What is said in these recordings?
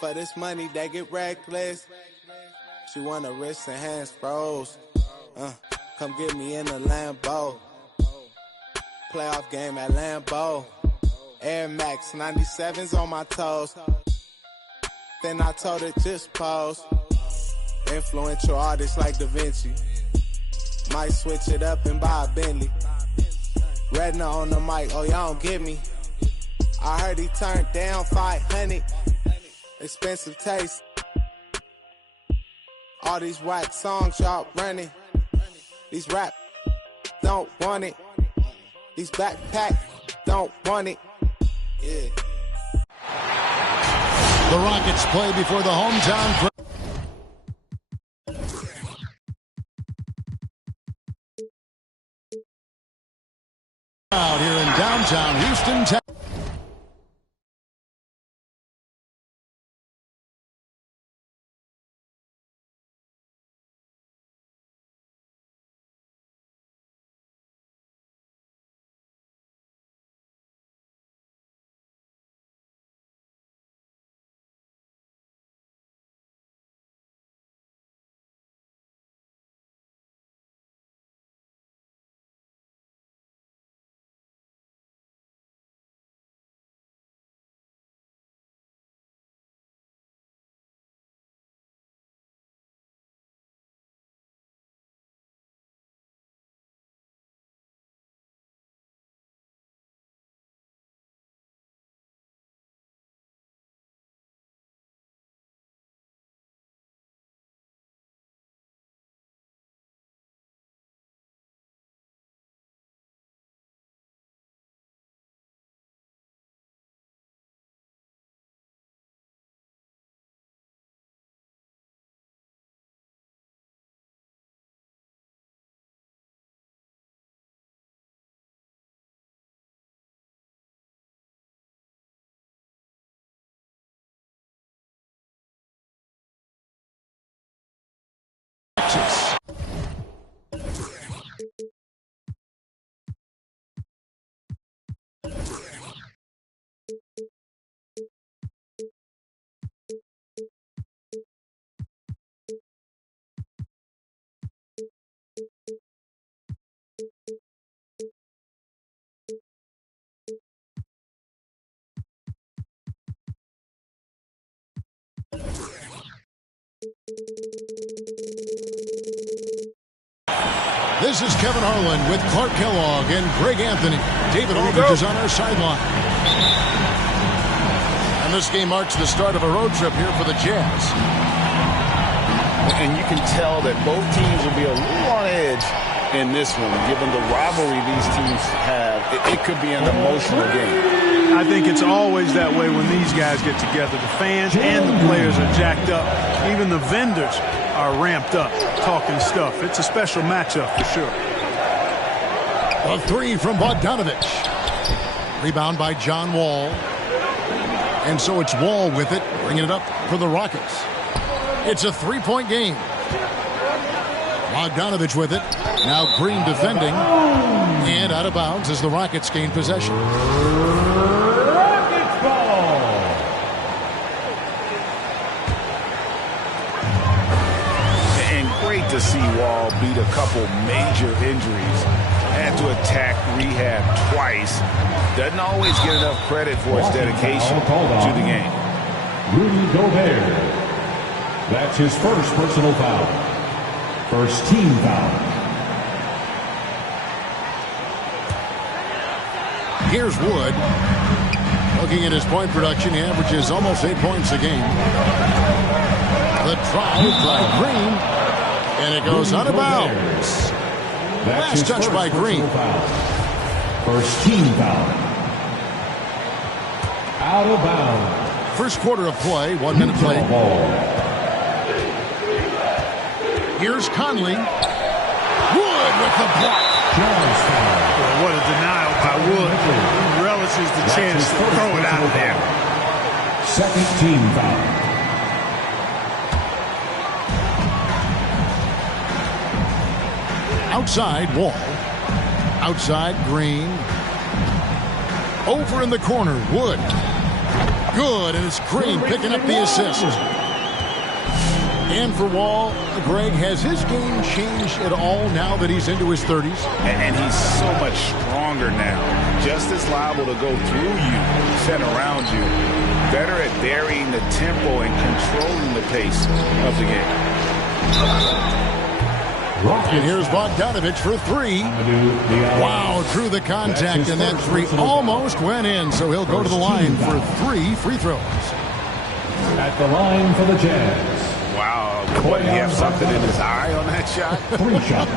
For this money, they get reckless. She want her wrists and hands froze. Come get me in the Lambo. Playoff game at Lambeau. Air Max 97s on my toes. Then I told her just pose. Influential artists like Da Vinci. Might switch it up and buy a Bentley. Redna on the mic, oh y'all don't get me. I heard he turned down 500. Expensive taste. All these whack songs y'all running. These rap don't want it. These backpack don't want it. Yeah. The Rockets play before the hometown crowd. Out here in downtown Houston. This is Kevin Harlan with Clark Kellogg and Greg Anthony. David Aldridge is on our sideline. And this game marks the start of a road trip here for the Jazz. And you can tell that both teams will be a little on edge in this one, given the rivalry these teams have. It could be an emotional game. I think it's always that way when these guys get together. The fans and the players are jacked up. Even the vendors are ramped up, talking stuff. It's a special matchup for sure. A three from Bogdanovich. Rebound by John Wall. And so it's Wall with it, bringing it up for the Rockets. It's a three-point game. Bogdanovich with it. Now Green defending. And out of bounds as the Rockets gain possession. Rockets ball. And great to see Wall beat a couple major injuries. Had to attack rehab twice. Doesn't always get enough credit for his dedication to the game. Rudy Gobert. That's his first personal foul. First team foul. Here's Wood. Looking at his point production, he averages almost 8 points a game. The drive by Green. And it goes out of bounds. Last touch by Green. First team foul. Out of bounds. First quarter of play, 1 minute played. Here's Conley. Wood with the block. What a denial by Wood. He relishes the chance to throw it out of there. Second team foul. Outside Wall. Outside Green. Over in the corner, Wood. good, and it's Green picking up the assist. And for Wall, Greg, has his game changed at all now that he's into his 30s? And he's so much stronger now. Just as liable to go through you, set around you. Better at varying the tempo and controlling the pace of the game. And here's Bogdanovich for three. Wow, through the contact, and that three almost went in, so he'll go to the line for 3 free throws. At the line for the Jazz. Wow, boy, he have something in his eye on that shot? 3 shots.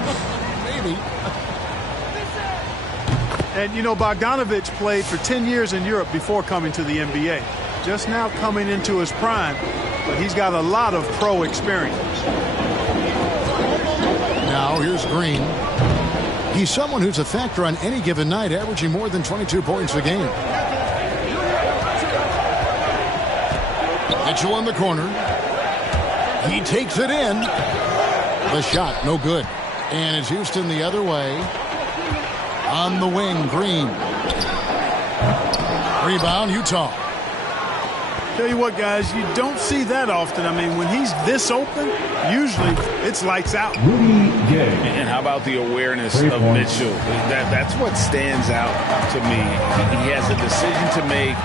Maybe. And, you know, Bogdanovich played for 10 years in Europe before coming to the NBA. Just now coming into his prime, but he's got a lot of pro experience. Now here's Green. He's someone who's a factor on any given night, averaging more than 22 points a game. Mitchell in the corner. He takes it in. The shot, no good. And it's Houston the other way. On the wing, Green. Rebound, Utah. Tell you what, guys, you don't see that often. I mean, when he's this open, usually it's lights out. Rudy Gay. And how about the awareness of Mitchell? That's what stands out to me. He has a decision to make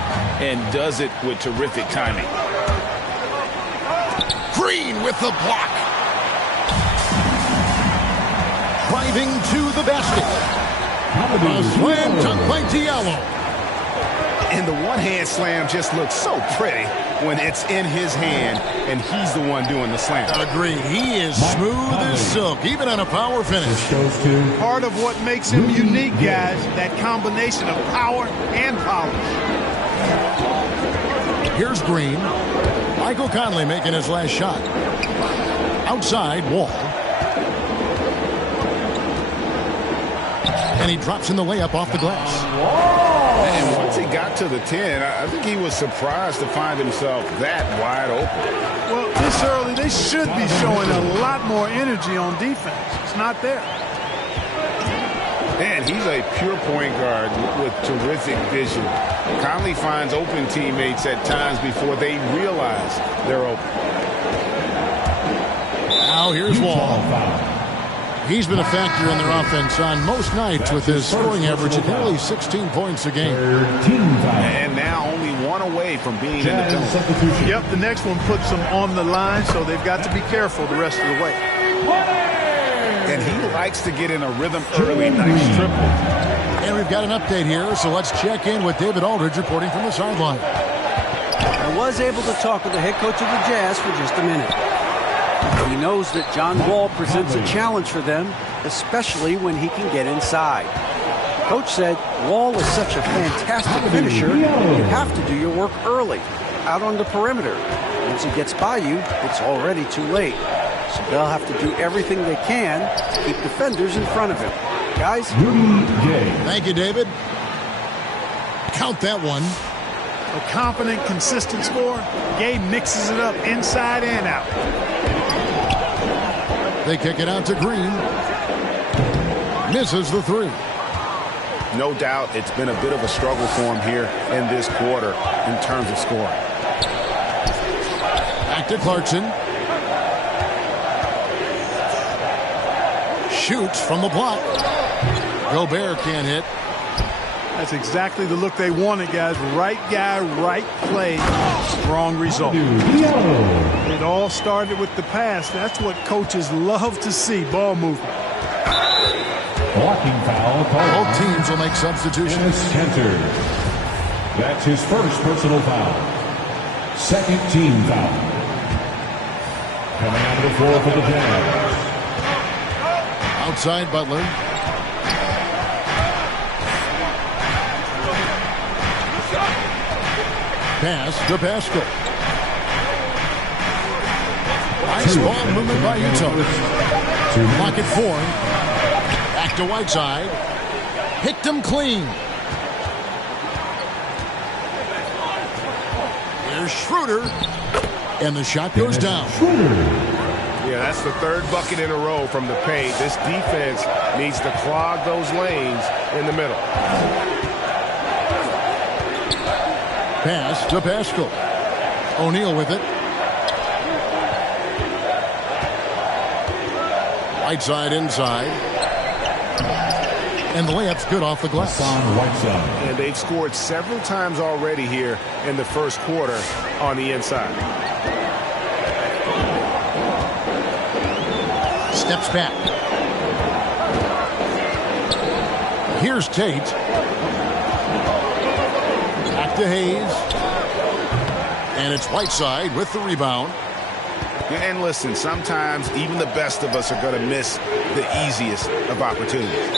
and does it with terrific timing. Green with the block. Driving to the basket. A slam dunk by Diallo. And the one-hand slam just looks so pretty when it's in his hand and he's the one doing the slam. Agreed. He is smooth as silk, even on a power finish. This goes to Part of what makes him unique, guys, that combination of power and polish. Here's Green. Michael Conley making his last shot. Outside, Wall. And he drops in the layup off the glass. And once he got to the 10, I think he was surprised to find himself that wide open. Well, this early, they should be showing a lot more energy on defense. It's not there. And he's a pure point guard with terrific vision. Conley finds open teammates at times before they realize they're open. Now here's Wall. He's been a factor in their offense on most nights with his scoring average at nearly 16 points a game. And now only one away from being in the zone. Yep, the next one puts them on the line, so they've got to be careful the rest of the way. And he likes to get in a rhythm early. Nice triple. And we've got an update here, so let's check in with David Aldridge reporting from the sideline. I was able to talk with the head coach of the Jazz for just a minute. He knows that John Wall presents a challenge for them, especially when he can get inside. Coach said Wall is such a fantastic finisher, you have to do your work early, out on the perimeter. Once he gets by you, it's already too late. So they'll have to do everything they can to keep defenders in front of him. Guys? Thank you, David. Count that one. A confident, consistent score. Gabe mixes it up inside and out. They kick it out to Green. Misses the three. No doubt it's been a bit of a struggle for him here in this quarter in terms of scoring. Back to Clarkson. Shoots from the block. Gobert can't hit. That's exactly the look they wanted, guys. Right guy, right play, strong result. It all started with the pass. That's what coaches love to see, ball movement. Blocking foul called. Both teams will make substitutions. Dennis Kanter. That's his first personal foul. Second team foul. Coming out of the floor for the Jazz. Outside Butler. Pass to Pascal. Nice ball movement by Utah. Block at 4. Back to Whiteside. Picked him clean. Here's Schroeder. And the shot goes down. Yeah, that's the third bucket in a row from the paint. This defense needs to clog those lanes in the middle. Pass to Pascal. O'Neal with it. Right side inside. And the layup's good off the glass. And they've scored several times already here in the first quarter on the inside. Steps back. Here's Tate. Back to Hayes. And it's Whiteside with the rebound. And listen, sometimes even the best of us are going to miss the easiest of opportunities.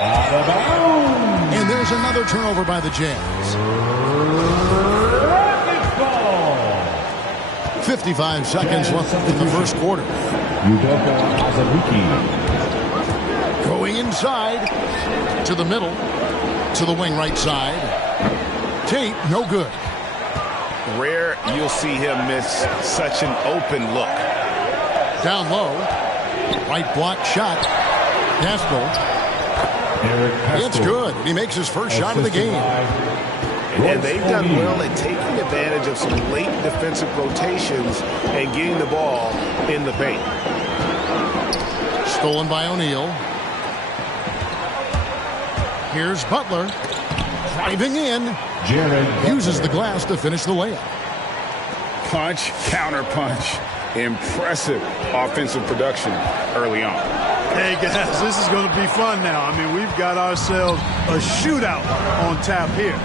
And there's another turnover by the Jazz. 55 seconds left in the first quarter. Going inside to the middle to the wing right side. Tate, no good. Rare you'll see him miss such an open look. Down low. Right block shot. Pascal. It's good. He makes his first shot of the game. And they've done well at taking advantage of some late defensive rotations and getting the ball in the paint. Stolen by O'Neal. Here's Butler. Driving in. Uses the glass to finish the layup. Punch, counter punch. Impressive offensive production early on. Hey, guys, this is going to be fun now. I mean, we've got ourselves a shootout on tap here.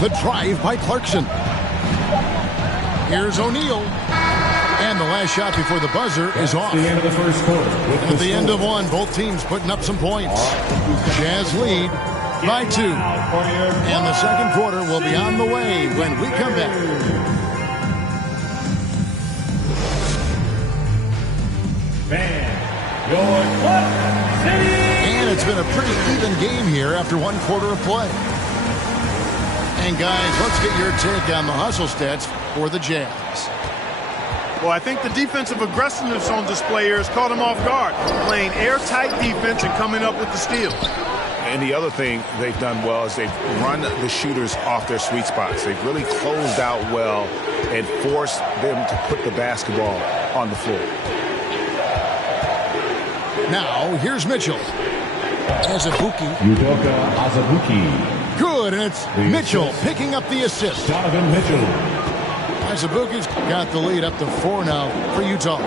The drive by Clarkson. Here's O'Neal. And the last shot before the buzzer is off. The end of the first quarter. At the end of one, both teams putting up some points. Jazz lead by 2. And the second quarter will be on the way when we come back. And it's been a pretty even game here after one quarter of play. And guys, let's get your take on the hustle stats for the Jazz. Well, I think the defensive aggressiveness on display here has caught them off guard, playing airtight defense and coming up with the steals. And the other thing they've done well is they've run the shooters off their sweet spots. They've really closed out well and forced them to put the basketball on the floor. Now, here's Mitchell. Azubuike. Udoka Azubuike. Good, and it's Mitchell picking up the assist. Donovan Mitchell. Azubuike's got the lead up to 4 now for Utah.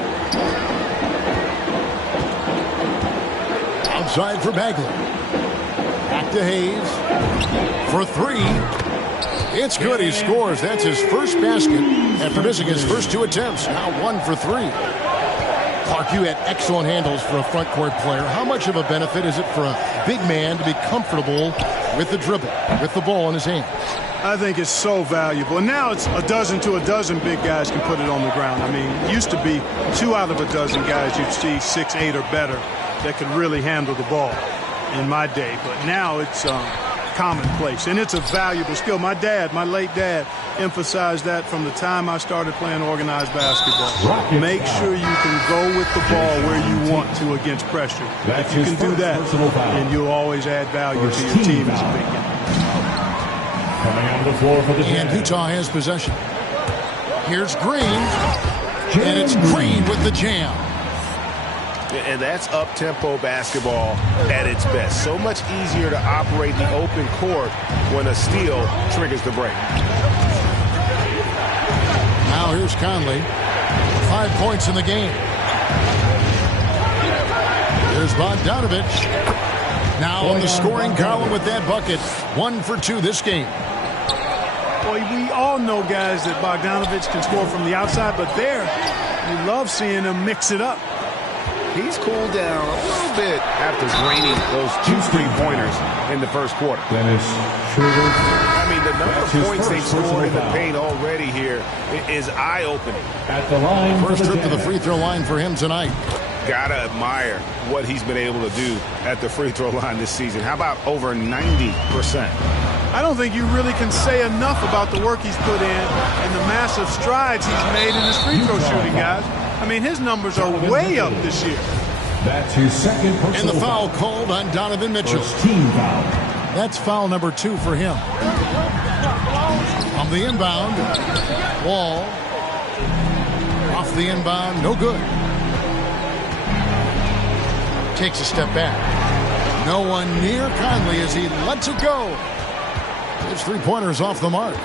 Outside for Bagley. Back to Hayes. For 3. It's good. He scores. That's his first basket after missing his first 2 attempts. Now 1 for 3. Clark, you had excellent handles for a front court player. How much of a benefit is it for a big man to be comfortable with the dribble, with the ball in his hands? I think it's so valuable. And now it's a dozen to a dozen big guys can put it on the ground. I mean, it used to be 2 out of a dozen guys you'd see 6, 8 or better that could really handle the ball in my day. But now it's commonplace, and it's a valuable skill. My late dad, emphasized that from the time I started playing organized basketball. Make sure you can go with the ball where you want to against pressure. If you can do that, then you'll always add value to your team as a big guy. Coming on the floor for the And Utah has possession. Here's Green. And it's Green with the jam. And that's up-tempo basketball at its best. So much easier to operate the open court when a steal triggers the break. Now here's Conley. 5 points in the game. Here's Bogdanovich. Now on the scoring column with that bucket. 1 for 2 this game. Well, we all know, guys, that Bogdanovich can score from the outside, but there, we love seeing him mix it up. He's cooled down a little bit after draining those 2 3-pointers in the first quarter. Dennis Schroeder. I mean, the number of points they've scored in the paint already here is eye-opening. At the line. First trip to the free throw line for him tonight. Gotta admire what he's been able to do at the free throw line this season. How about over 90%? I don't think you really can say enough about the work he's put in and the massive strides he's made in his free throw shooting, guys. I mean, his numbers are way up this year. That's his second personal And the foul called on Donovan Mitchell. First team foul. That's foul number 2 for him. On the inbound, Wall. Off the inbound, no good. Takes a step back. No one near Conley as he lets it go. His three-pointer's off the mark.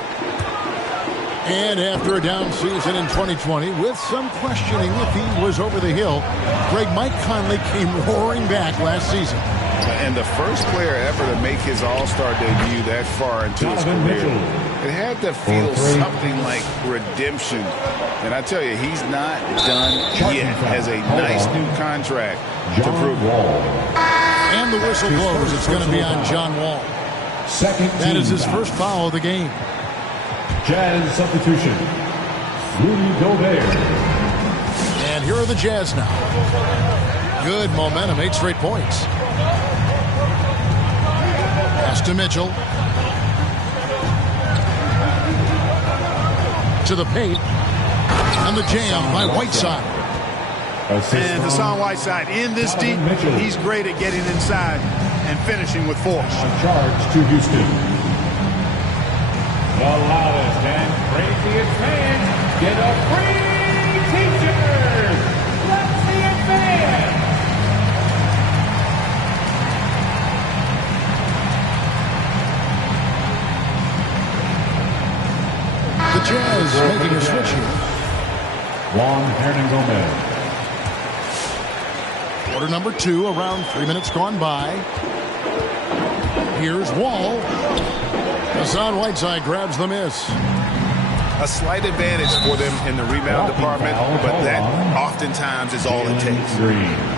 And after a down season in 2020, with some questioning if he was over the hill, Mike Conley came roaring back last season. And the first player ever to make his All-Star debut that far into his career. It had to feel something like redemption. And I tell you, he's not done yet. Has a nice new contract to prove it. And the whistle blows. It's going to be on John Wall. That is his first foul of the game. Jazz substitution. Rudy Gobert. And here are the Jazz now. Good momentum, 8 straight points. Pass to Mitchell. To the paint. And the jam by Whiteside. And Hassan Whiteside in this deep, he's great at getting inside and finishing with force. Charge to Houston. The loudest and craziest fans get a free t-shirt. Let's see it, fans. The Jazz making a switch here. Juan Hernangomez. Quarter number 2, around 3 minutes gone by. Here's Wall. Hassan Whiteside grabs the miss. A slight advantage for them in the rebound department, but that oftentimes is all it takes.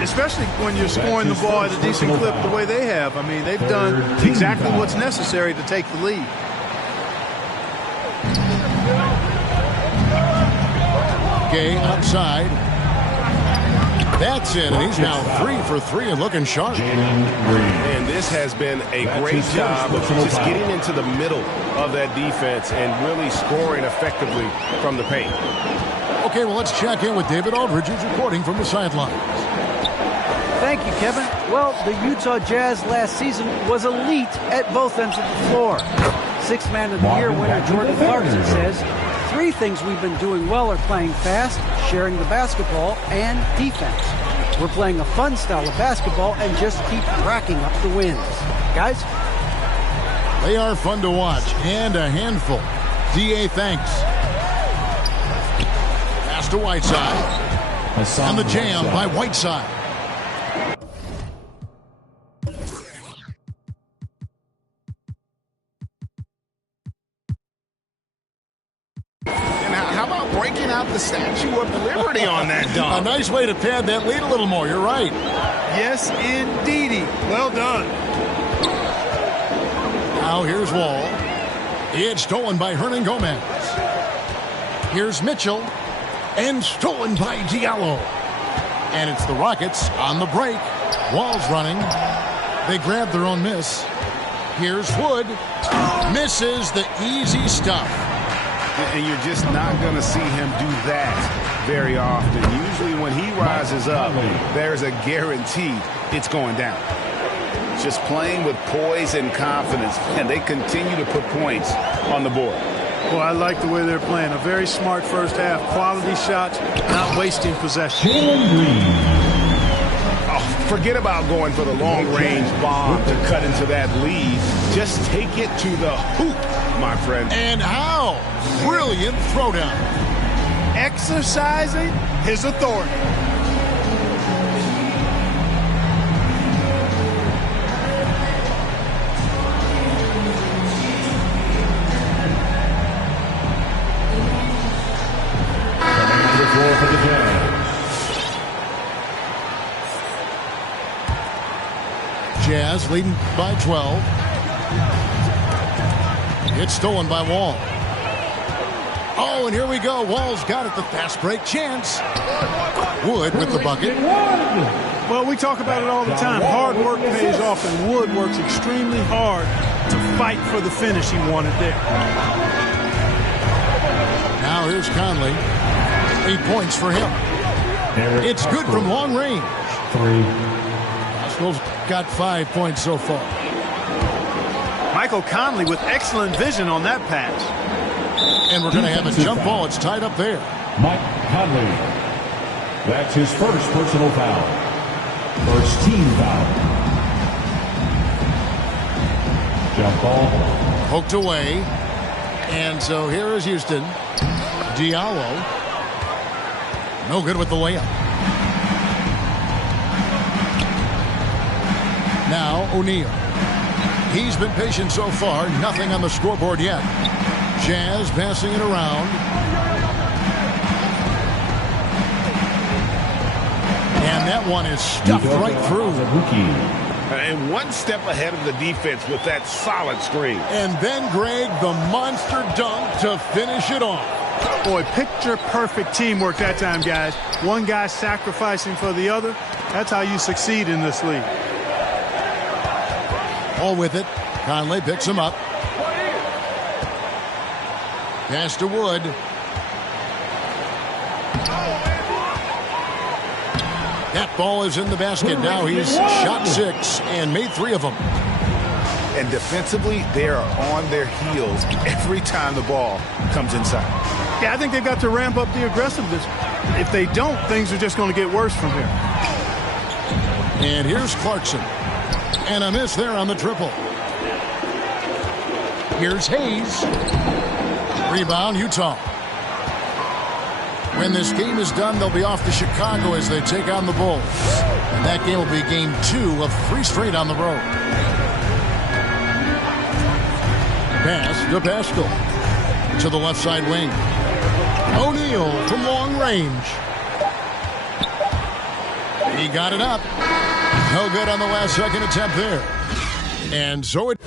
Especially when you're scoring the ball at a decent clip the way they have. I mean, they've done exactly what's necessary to take the lead. Gay outside. That's it, and he's now 3 for 3 and looking sharp. And this has been a great job of just getting into the middle of that defense and really scoring effectively from the paint. Okay, well, let's check in with David Aldridge, who's reporting from the sidelines. Thank you, Kevin. Well, the Utah Jazz last season was elite at both ends of the floor. Sixth Man of the Year winner Jordan Clarkson says, 3 things we've been doing well are playing fast, sharing the basketball, and defense. We're playing a fun style of basketball and just keep racking up the wins. Guys? They are fun to watch and a handful. D.A. thanks. Pass to Whiteside. And the jam by Whiteside. Breaking out the Statue of Liberty on that dunk. A nice way to pad that lead a little more. You're right. Yes, indeedy. Well done. Now here's Wall. It's stolen by Hernangomez. Here's Mitchell. And stolen by Diallo. And it's the Rockets on the break. Wall's running. They grab their own miss. Here's Wood. Misses the easy stuff. And you're just not going to see him do that very often. Usually when he rises up, there's a guarantee it's going down. Just playing with poise and confidence, and they continue to put points on the board. Well, I like the way they're playing. A very smart first half. Quality shots, not wasting possession. Oh, forget about going for the long-range bomb to cut into that lead. Just take it to the hoop, my friend. And how? Brilliant throwdown. Exercising his authority. Coming to the floor for the Jazz. Jazz leading by 12. It's stolen by Wall. Oh, and here we go. Wall's got it. The fast break chance. Wood with the bucket. Well, we talk about it all the time. Hard work pays off, and Wood works extremely hard to fight for the finish he wanted there. Now here's Conley. 8 points for him. It's good from long range. 3. Bosco's got 5 points so far. Michael Conley with excellent vision on that pass. And we're going to have a jump ball. It's tied up there. Mike Conley. That's his first personal foul. First team foul. Jump ball. Poked away. And so here is Houston. Diallo. No good with the layup. Now O'Neal. He's been patient so far. Nothing on the scoreboard yet. Jazz passing it around. And that one is stuffed right through. And one step ahead of the defense with that solid screen. And then, Greg, the monster dunk to finish it off. Boy, picture-perfect teamwork that time, guys. One guy sacrificing for the other. That's how you succeed in this league. All with it. Conley picks him up. Pass to Wood. That ball is in the basket. Now he's shot 6 and made 3 of them. And defensively, they are on their heels every time the ball comes inside. Yeah, I think they've got to ramp up the aggressiveness. If they don't, things are just going to get worse from here. And here's Clarkson. And a miss there on the triple. Here's Hayes. Rebound, Utah. When this game is done, they'll be off to Chicago as they take on the Bulls. And that game will be game 2 of 3 straight on the road. Pass to Pascal. To the left side wing. O'Neal from long range. He got it up. No good on the last second attempt there. And so it...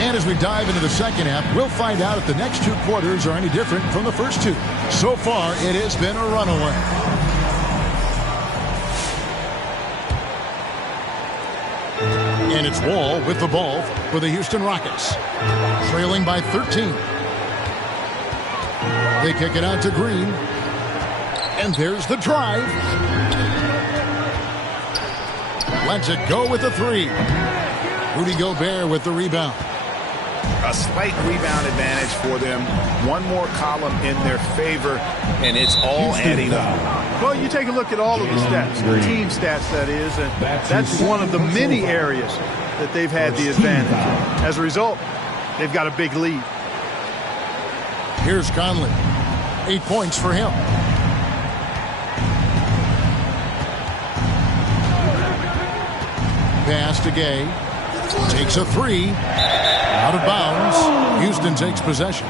And as we dive into the second half, we'll find out if the next 2 quarters are any different from the first 2. So far, it has been a runaway. And it's Wall with the ball for the Houston Rockets. Trailing by 13. They kick it out to Green. And there's the drive. Lets it go with the 3. Rudy Gobert with the rebound. A slight rebound advantage for them. One more column in their favor, and it's all adding up. Well, you take a look at all of the stats, the team stats, that is, and that's one of the many areas that they've had the advantage. As a result, they've got a big lead. Here's Conley. 8 points for him. Pass to Gay. Takes a 3. Out of bounds. Houston takes possession.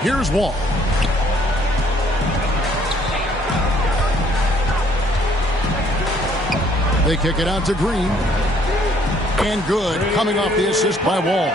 Here's Wall. They kick it out to Green. And good, coming off the assist by Wall.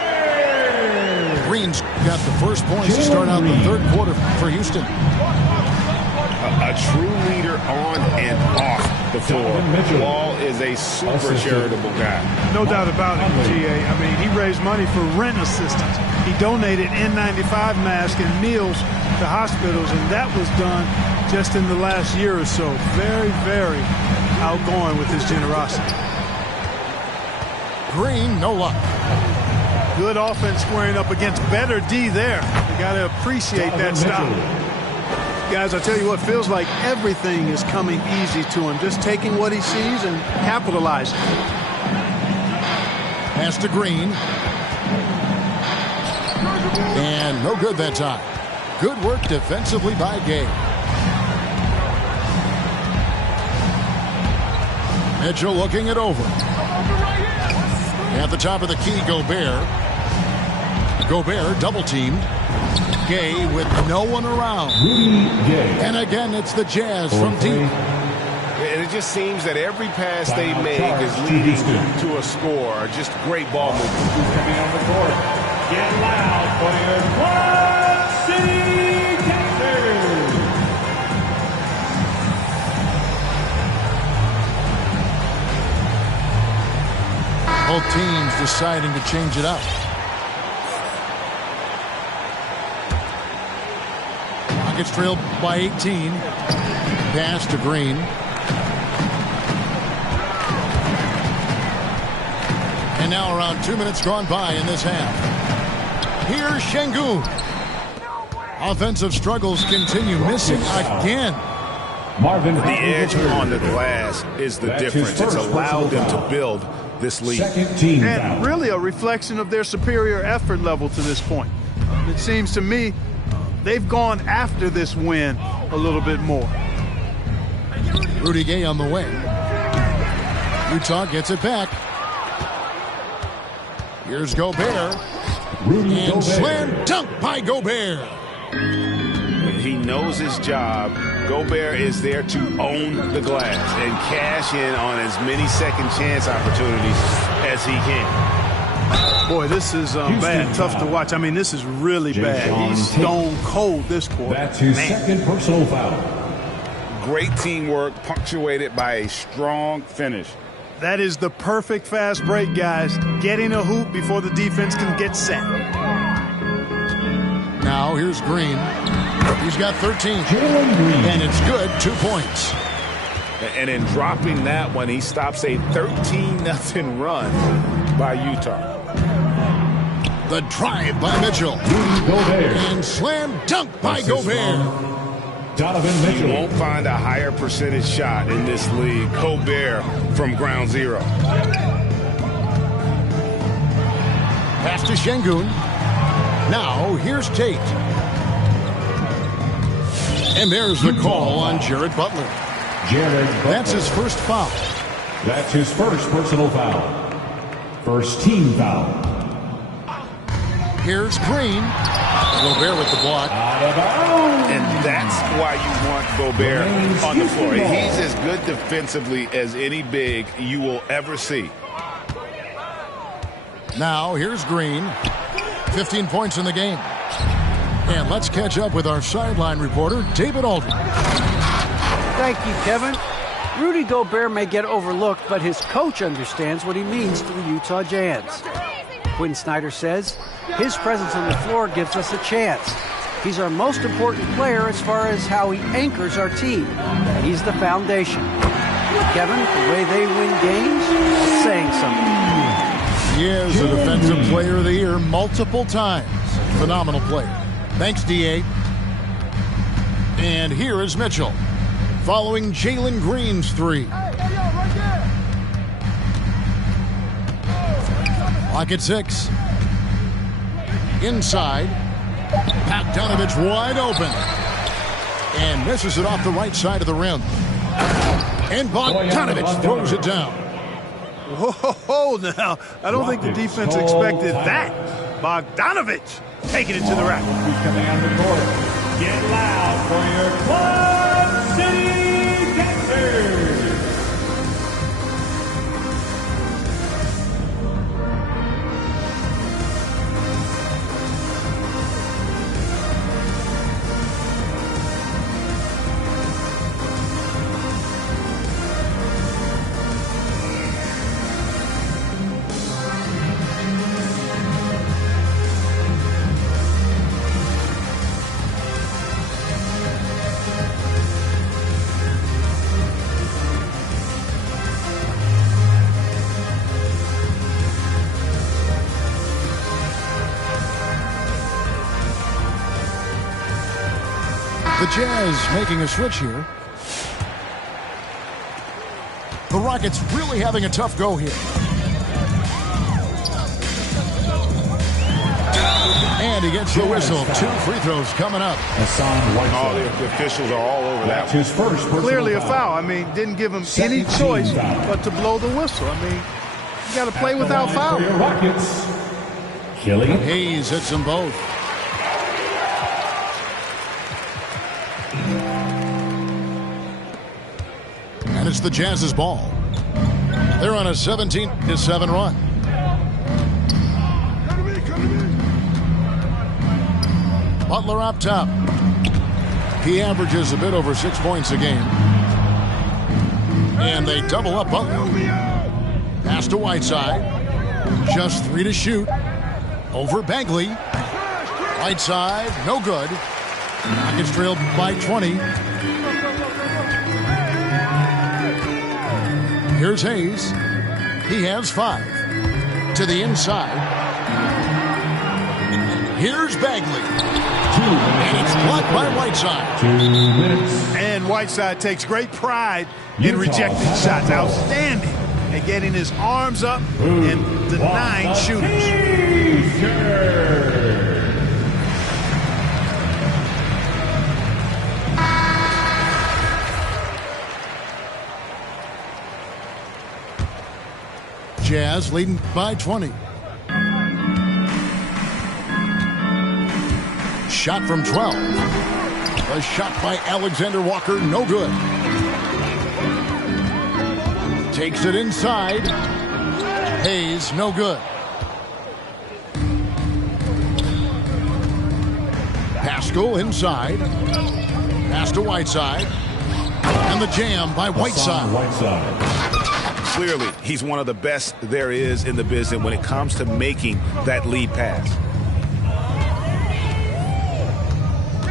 Green's got the first points to start out the 3rd quarter for Houston. A true leader on and off the floor. Wall is a super charitable guy. No doubt about it, G.A. I mean, he raised money for rent assistance. He donated N95 masks and meals to hospitals, and that was done just in the last year or so. Very, very outgoing with his generosity. Green, no luck. Good offense squaring up against better D there. You got to appreciate that stop. Guys, I tell you what, feels like everything is coming easy to him. Just taking what he sees and capitalizing. Pass to Green. And no good that time. Good work defensively by Gay. Mitchell looking it over. At the top of the key, Gobert. Gobert double-teamed. Gay with no one around. And again, it's the Jazz from deep. And it just seems that every pass they make is leading to a score. Just great ball movement. Who's coming on the court? Get loud for your Quad City Capitals. Both teams deciding to change it up. Rockets trailed by 18. Pass to Green. And now around 2 minutes gone by in this half. Here's Şengün. Offensive struggles continue, missing again. Marvin, the edge on the glass is the difference. It's allowed them to build this lead. And really a reflection of their superior effort level to this point. It seems to me they've gone after this win a little bit more. Rudy Gay on the wing. Utah gets it back. Here's Gobert. And slam dunk by Gobert. He knows his job. Gobert is there to own the glass and cash in on as many second chance opportunities as he can. Boy, this is bad. Tough to watch. I mean, this is really bad. He's stone cold this quarter. That's his second personal foul. Great teamwork punctuated by a strong finish. That is the perfect fast break, guys. Getting a hoop before the defense can get set. Now here's Green. He's got 13. And it's good, 2 points. And in dropping that one, he stops a 13-0 run by Utah. The drive by Mitchell. And slam dunk by Gobert. Donovan Mitchell. You won't find a higher percentage shot in this league. Gobert from ground zero. Pass to Şengün. Now here's Tate. And there's the call on Jared Butler. That's his first foul. That's his first personal foul. First team foul. Here's Green. Gobert with the block. And that's why you want Gobert on the floor. He's as good defensively as any big you will ever see. Now here's Green. 15 points in the game. And let's catch up with our sideline reporter, David Aldridge. Thank you, Kevin. Rudy Gobert may get overlooked, but his coach understands what he means to the Utah Jazz. Quinn Snyder says, his presence on the floor gives us a chance. He's our most important player as far as how he anchors our team. He's the foundation. Kevin, the way they win games is saying something. He is the Defensive Player of the Year multiple times. Phenomenal player. Thanks, D.A. And here is Mitchell, following Jalen Green's three. Clock at 6. Inside. Bogdanovich wide open. And misses it off the right side of the rim. And Bogdanovich throws it down. Whoa, now, I don't think the defense expected that. Bogdanovich taking it to the rack. Who's coming out of the court? Get loud for your Club City Gangsters. The Jazz making a switch here. The Rockets really having a tough go here. And he gets the whistle. 2 free throws coming up. All the officials are all over that. His first Clearly a foul. I mean, didn't give him any choice but to blow the whistle. I mean, you got to play without foul. Rockets. Killian Hayes hits them both. And it's the Jazz's ball. They're on a 17-7 run. Butler up top. He averages a bit over 6 points a game. And they double up Butler. Pass to Whiteside. Just 3 to shoot. Over Bagley. Right side, no good. Rockets trailed by 20. Here's Hayes. He has 5. To the inside. Here's Bagley. And it's blocked by Whiteside. 2 minutes. And Whiteside takes great pride in rejecting shots. Outstanding at getting his arms up and denying shooters. Jazz leading by 20. Shot from 12. A shot by Alexander Walker, no good. Takes it inside. Hayes, no good. Pascal inside. Pass to Whiteside. And the jam by Whiteside. Clearly, he's one of the best there is in the business when it comes to making that lead pass.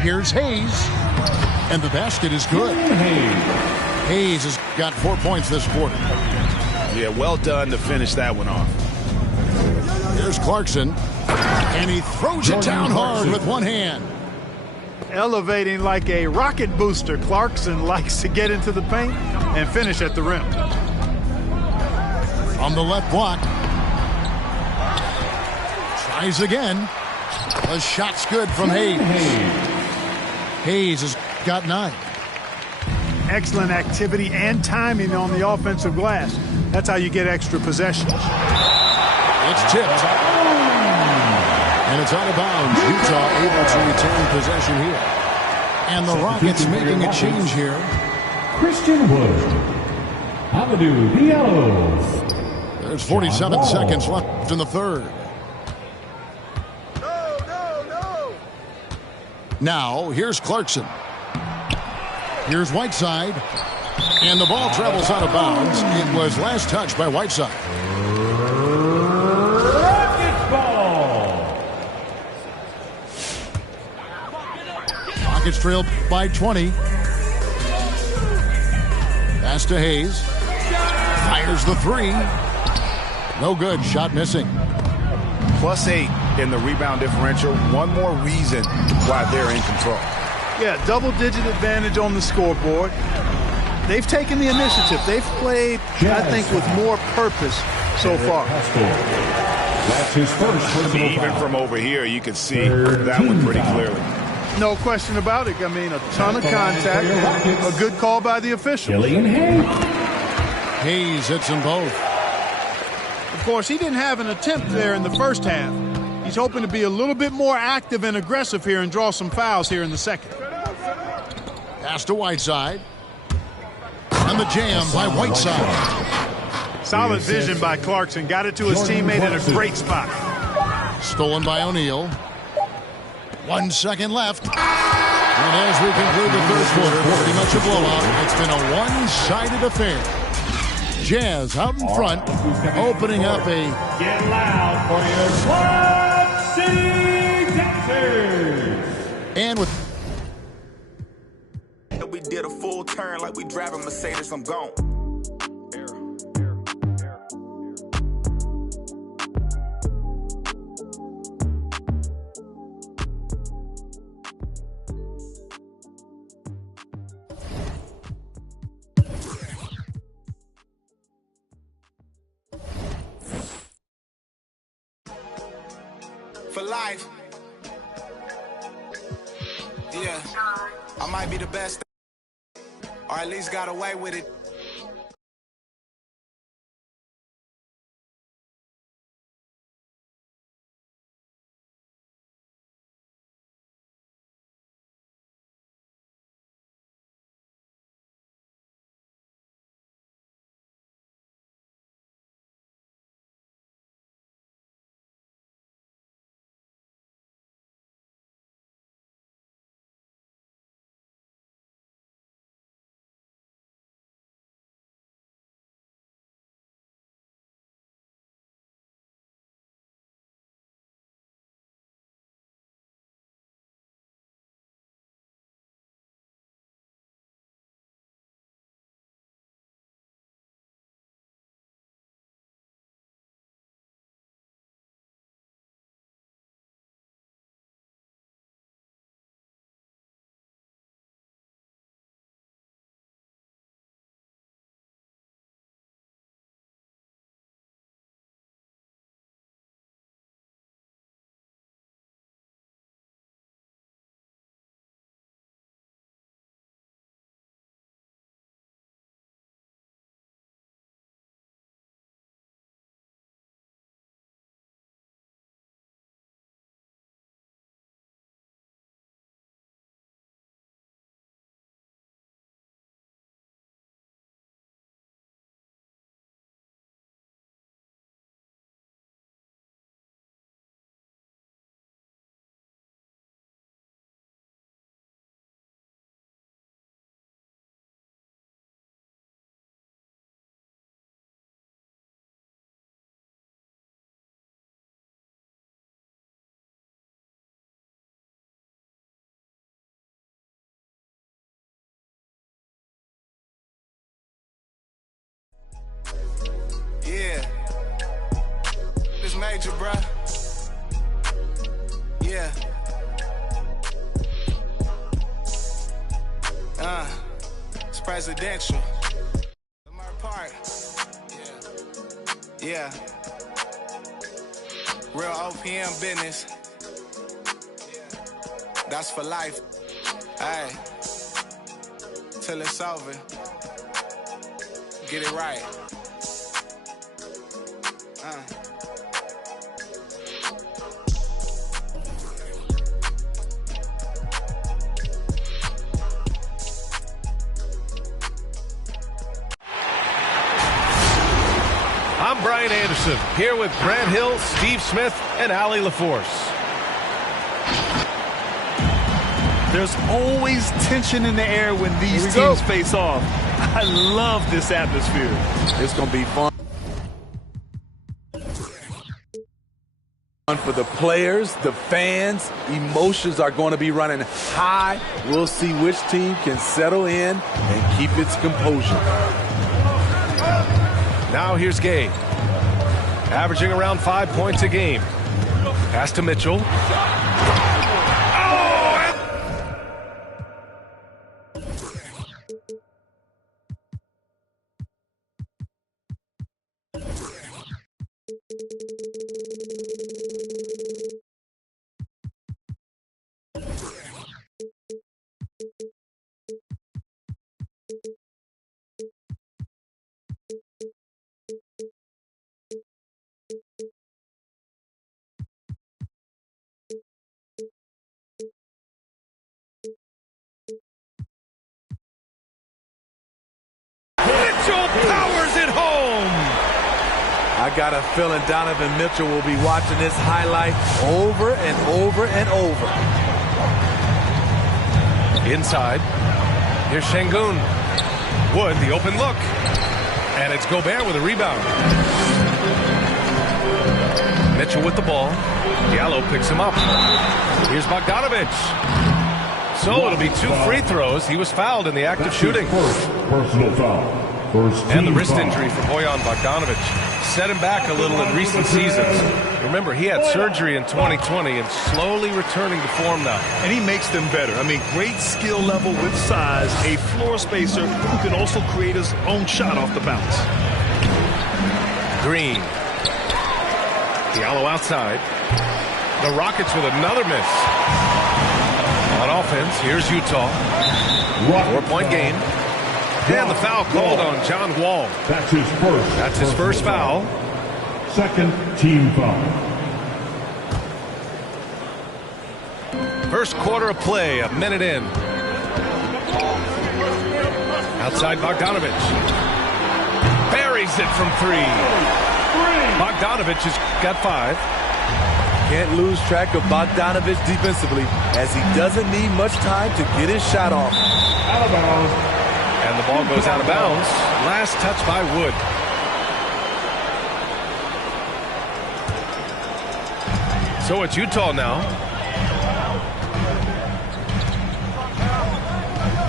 Here's Hayes. And the basket is good. Hayes has got 4 points this quarter. Yeah, well done to finish that one off. Here's Clarkson. And he throws it down hard with one hand. Elevating like a rocket booster, Clarkson likes to get into the paint and finish at the rim. On the left block. Tries again. The shot's good from Hayes. Hayes has got 9. Excellent activity and timing on the offensive glass. That's how you get extra possessions. It's tipped. And it's out of bounds. Utah able to retain possession here. And the Rockets making a change here. Christian Wood. Amadou Diallo. There's 47 seconds left in the third. Now, here's Clarkson. Here's Whiteside. And the ball travels out of bounds. It was last touched by Whiteside. Rockets ball. Rockets trailed by 20. Pass to Hayes. Fires the 3. No good. Shot missing. +8 in the rebound differential. One more reason why they're in control. Yeah, double-digit advantage on the scoreboard. They've taken the initiative. They've played, I think, with more purpose so far. That's his first personal Even foul. from over here, you can see that one pretty clearly. No question about it. I mean, a ton of contact. A good call by the official. Killian Hayes. Hayes hits them both. Of course, he didn't have an attempt there in the first half. He's hoping to be a little bit more active and aggressive here and draw some fouls here in the second. Pass to Whiteside. And the jam by Whiteside. Solid vision by Clarkson. Got it to his teammate in a great spot. Stolen by O'Neal. 1 second left. And as we conclude the third quarter, pretty much a blowout. It's been a one-sided affair. Jazz out in front, opening up a... Get loud for your Quad City Dancers. And with... We did a full turn like we driving Mercedes, I'm gone. For life. Yeah, I might be the best, or at least got away with it. major, bruh. Yeah. It's presidential. Lamar Park. Yeah. Real OPM business. That's for life. Hey. Till it's over. Get it right. I'm Brian Anderson, here with Grant Hill, Steve Smith, and Allie LaForce. There's always tension in the air when these teams face off. I love this atmosphere. It's going to be fun for the players, the fans. Emotions are going to be running high. We'll see which team can settle in and keep its composure. Now here's Gay, averaging around 5 points a game. Pass to Mitchell. Mitchell powers it home. I got a feeling Donovan Mitchell will be watching this highlight over and over and over. Inside. Here's Şengün. Wood, the open look. And it's Gobert with a rebound. Mitchell with the ball. Diallo picks him up. Here's Bogdanović. So it'll be 2 free throws. He was fouled in the act of shooting. Personal foul. And the wrist injury for Bojan Bogdanović set him back a little in recent seasons. Remember, he had surgery in 2020 and slowly returning to form now. And he makes them better. I mean, great skill level with size, a floor spacer who can also create his own shot off the bounce. Green. Diallo outside. The Rockets with another miss. On offense, here's Utah. 4-point game. And the foul called on John Wall. That's his first. That's his first foul. Second team foul. First quarter of play, a minute in. Outside Bogdanović. Buries it from 3. Bogdanović has got 5. Can't lose track of Bogdanović defensively, as he doesn't need much time to get his shot off. Out of bounds. And the ball goes out of bounds. Last touch by Wood. So it's Utah now.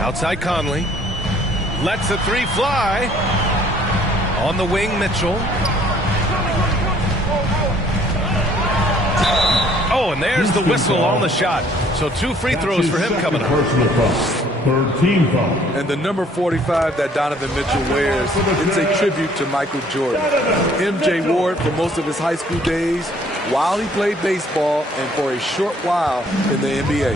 Outside Conley. Lets the 3 fly. On the wing, Mitchell. Oh, and there's the whistle on the shot. So 2 free throws for him coming up. Personal foul. Third team foul. And the number 45 that Donovan Mitchell wears, it's a tribute to Michael Jordan. MJ wore it for most of his high school days while he played baseball and for a short while in the NBA.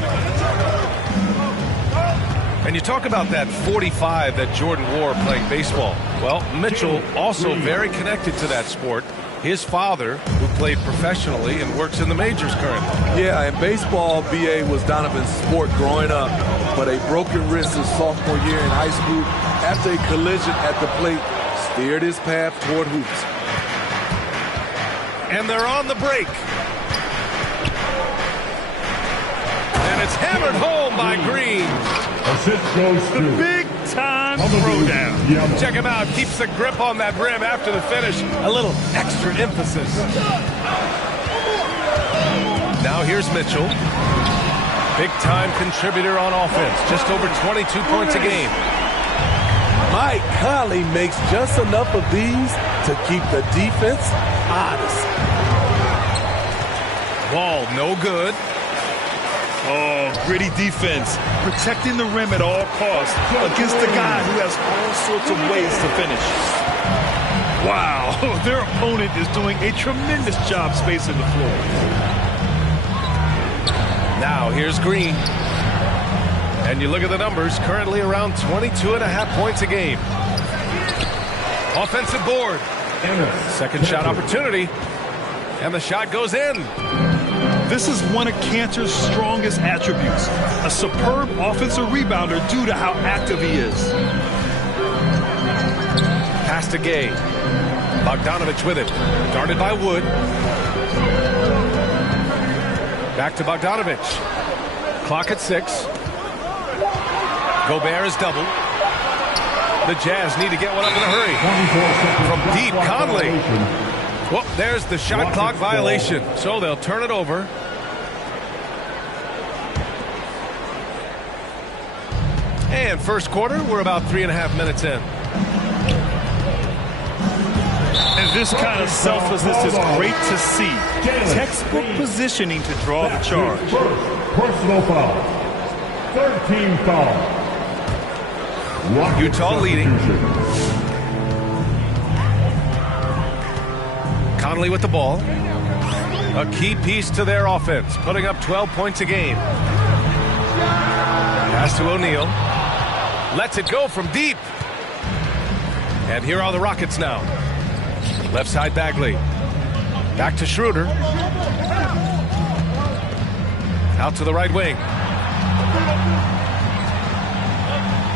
And you talk about that 45 that Jordan wore playing baseball. Well, Mitchell also very connected to that sport. His father, who played professionally and works in the majors currently. Yeah, in baseball, BA was Donovan's sport growing up, but a broken wrist his sophomore year in high school after a collision at the plate steered his path toward hoops. And they're on the break. And it's hammered home by Green. Assist goes to Big time throwdown. Check him out. Keeps the grip on that rim after the finish. A little extra emphasis. Now here's Mitchell. Big time contributor on offense. Just over 22 points a game. Mike Conley makes just enough of these to keep the defense honest. Wall, no good. Oh, gritty defense. Protecting the rim at all costs against a guy who has all sorts of ways to finish. Wow, their opponent is doing a tremendous job spacing the floor. Now here's Green. And you look at the numbers, currently around 22.5 points a game. Offensive board. Second shot opportunity. And the shot goes in. This is one of Kanter's strongest attributes. A superb offensive rebounder due to how active he is. Pass to Gay. Bogdanovich with it. Guarded by Wood. Back to Bogdanovich. Clock at 6. Gobert is doubled. The Jazz need to get one up in a hurry. From deep, Conley. Well, there's the shot clock violation. So they'll turn it over. And first quarter, we're about 3.5 minutes in. And this kind of selflessness is great to see. Textbook positioning to draw the charge. Personal foul. Third team foul. Utah leading. Conley with the ball. A key piece to their offense, putting up 12 points a game. Pass to O'Neal. Lets it go from deep. And here are the Rockets now. Left side Bagley. Back to Schroeder. Out to the right wing.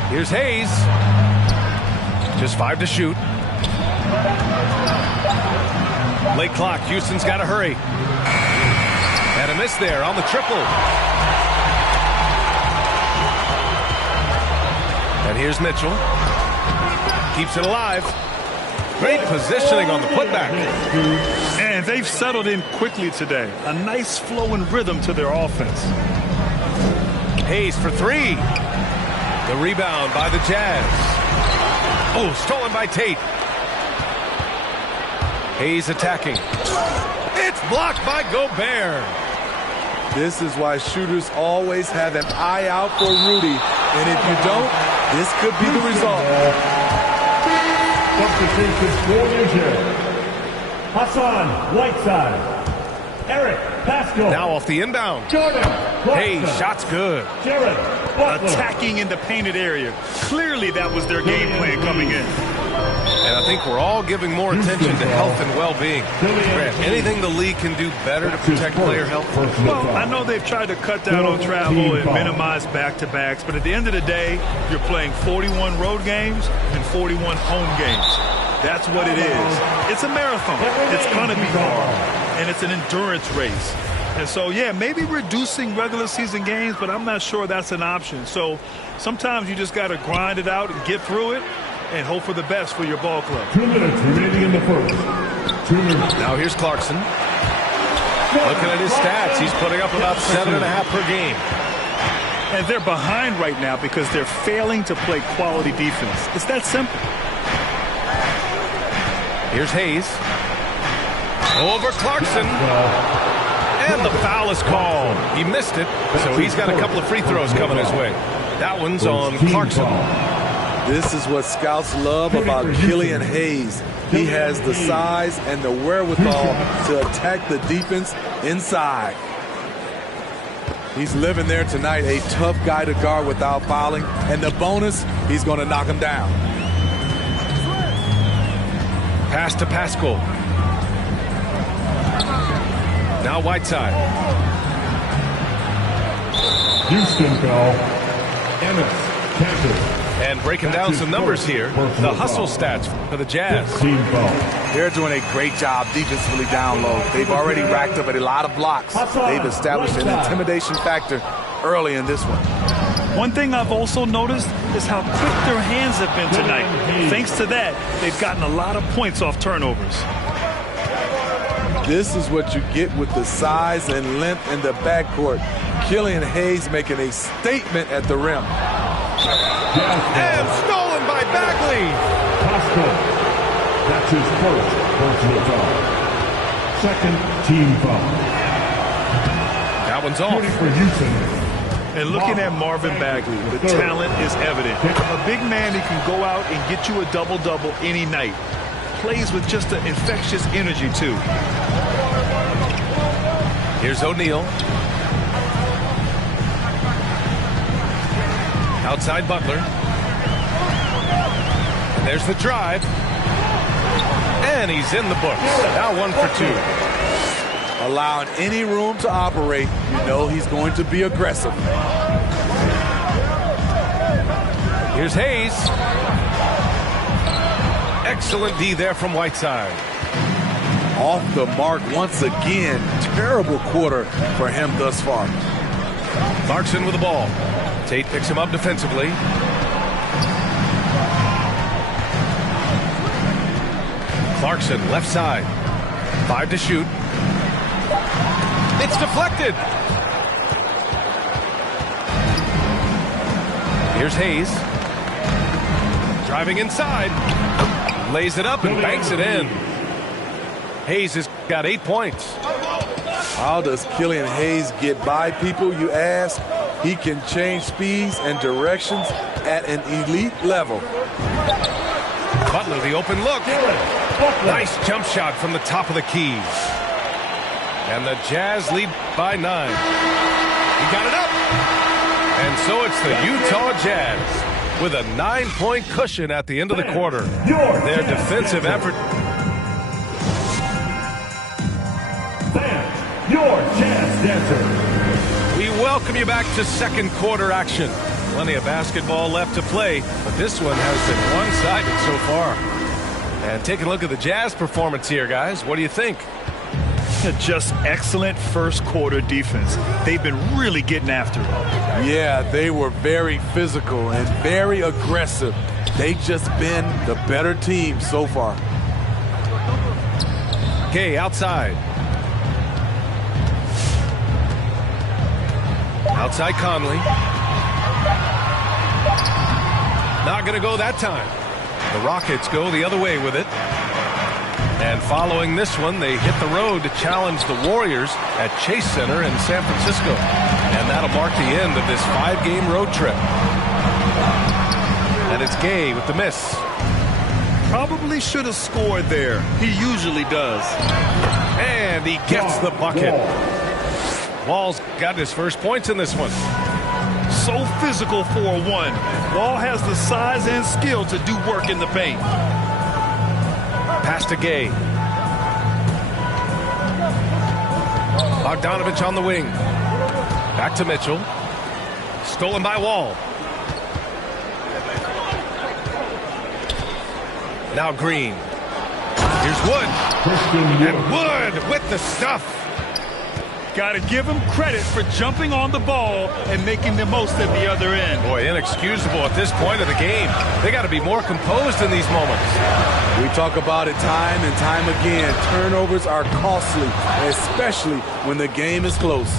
Here's Hayes. Just 5 to shoot. Late clock. Houston's got to hurry. And a miss there on the triple. And here's Mitchell. Keeps it alive. Great positioning on the putback. And they've settled in quickly today. A nice flow and rhythm to their offense. Hayes for 3. The rebound by the Jazz. Oh, stolen by Tate. Hayes attacking. It's blocked by Gobert. This is why shooters always have an eye out for Rudy. And if you don't, this could be the result. Substitutions for New Jersey. Hassan Whiteside. Eric Pascal. Now off the inbound. Jordan. Hey, shot's good. Jared Butler. Attacking in the painted area. Clearly that was their game plan coming in. And I think we're all giving more attention to health and well-being. Grant, anything the league can do better to protect player health? Well, I know they've tried to cut down on travel and minimize back-to-backs, but at the end of the day, you're playing 41 road games and 41 home games. That's what it is. It's a marathon. It's going to be hard, and it's an endurance race. And so, yeah, maybe reducing regular season games, but I'm not sure that's an option. So sometimes you just got to grind it out and get through it and hope for the best for your ball club. 2 minutes remaining in the first. 2 minutes. Now here's Clarkson. Looking at his stats, he's putting up about 7.5 per game. And they're behind right now because they're failing to play quality defense. It's that simple. Here's Hayes. Over Clarkson. And the foul is called. He missed it, so he's got a couple of free throws coming his way. That one's on Clarkson. This is what scouts love about Killian Hayes. He has the size and the wherewithal to attack the defense inside. He's living there tonight, a tough guy to guard without fouling. And the bonus, he's going to knock him down. Pass to Pascal. Now Whiteside. Houston foul. Ennis Kanter. And breaking down some numbers here, the hustle stats for the Jazz. Team foul. They're doing a great job defensively down low. They've already racked up a lot of blocks. They've established an intimidation factor early in this one. One thing I've also noticed is how quick their hands have been tonight. Thanks to that, they've gotten a lot of points off turnovers. This is what you get with the size and length in the backcourt. Killian Hayes making a statement at the rim. And stolen by Bagley. Pascal. That's his first personal foul. Second team foul. That one's off. And looking at Marvin Bagley, the talent is evident. A big man who can go out and get you a double-double any night. Plays with just an infectious energy, too. Here's O'Neal. Outside Butler. And there's the drive. And he's in the books. Now 1 for 2. Allowing any room to operate, you know he's going to be aggressive. Here's Hayes. Excellent D there from Whiteside. Off the mark once again. Terrible quarter for him thus far. Clarkson with the ball. Tate picks him up defensively. Clarkson left side. 5 to shoot. It's deflected. Here's Hayes. Driving inside. Lays it up and banks it in. Hayes has got 8 points. How does Killian Hayes get by people, you ask? He can change speeds and directions at an elite level. Butler, the open look. Nice jump shot from the top of the key. And the Jazz lead by 9. He got it up. And so it's the Utah Jazz with a 9-point cushion at the end of the quarter. Their defensive effort. Your Jazz Dancer. We welcome you back to second quarter action. Plenty of basketball left to play, but this one has been one-sided so far. And taking a look at the Jazz performance here, guys. What do you think? Just excellent first quarter defense. They've been really getting after it. Yeah, they were very physical and very aggressive. They've just been the better team so far. Gay outside. Outside Conley. Not going to go that time. The Rockets go the other way with it. And following this one, they hit the road to challenge the Warriors at Chase Center in San Francisco. And that'll mark the end of this 5-game road trip. And it's Gay with the miss. Probably should have scored there. He usually does. And he gets the bucket. Wall's got his first points in this one. So physical for a 1. Wall has the size and skill to do work in the paint. Pass to Gay. Bogdanovich on the wing. Back to Mitchell. Stolen by Wall. Now Green. Here's Wood. And Wood with the stuff. Got to give him credit for jumping on the ball and making the most at the other end. Boy, inexcusable at this point of the game. They got to be more composed in these moments. We talk about it time and time again. Turnovers are costly, especially when the game is close.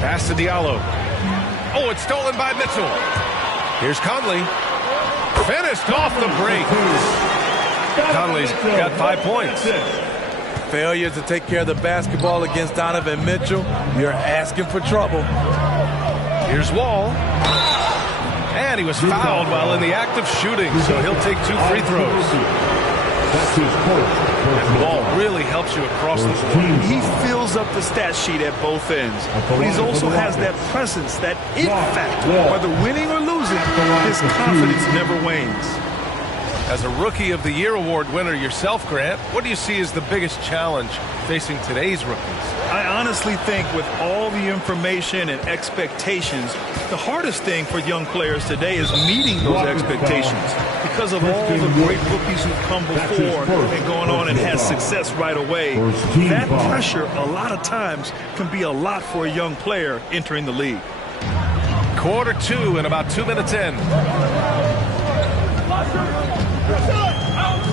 Pass to Diallo. Oh, it's stolen by Mitchell. Here's Conley. Finished off the break. Conley's got 5 points. Failure to take care of the basketball against Donovan Mitchell, you're asking for trouble. Here's Wall. And he was fouled while in the act of shooting, so he'll take 2 free throws. And Wall really helps you across the floor. He fills up the stat sheet at both ends, but he also has that presence, that it factor. Whether winning or losing, his confidence never wanes. As a Rookie of the Year award winner yourself, Grant, what do you see as the biggest challenge facing today's rookies? I honestly think with all the information and expectations, the hardest thing for young players today is meeting those expectations because of all the great rookies who've come before and gone on and had success right away. That pressure a lot of times can be a lot for a young player entering the league. Quarter 2 and about 2 minutes in.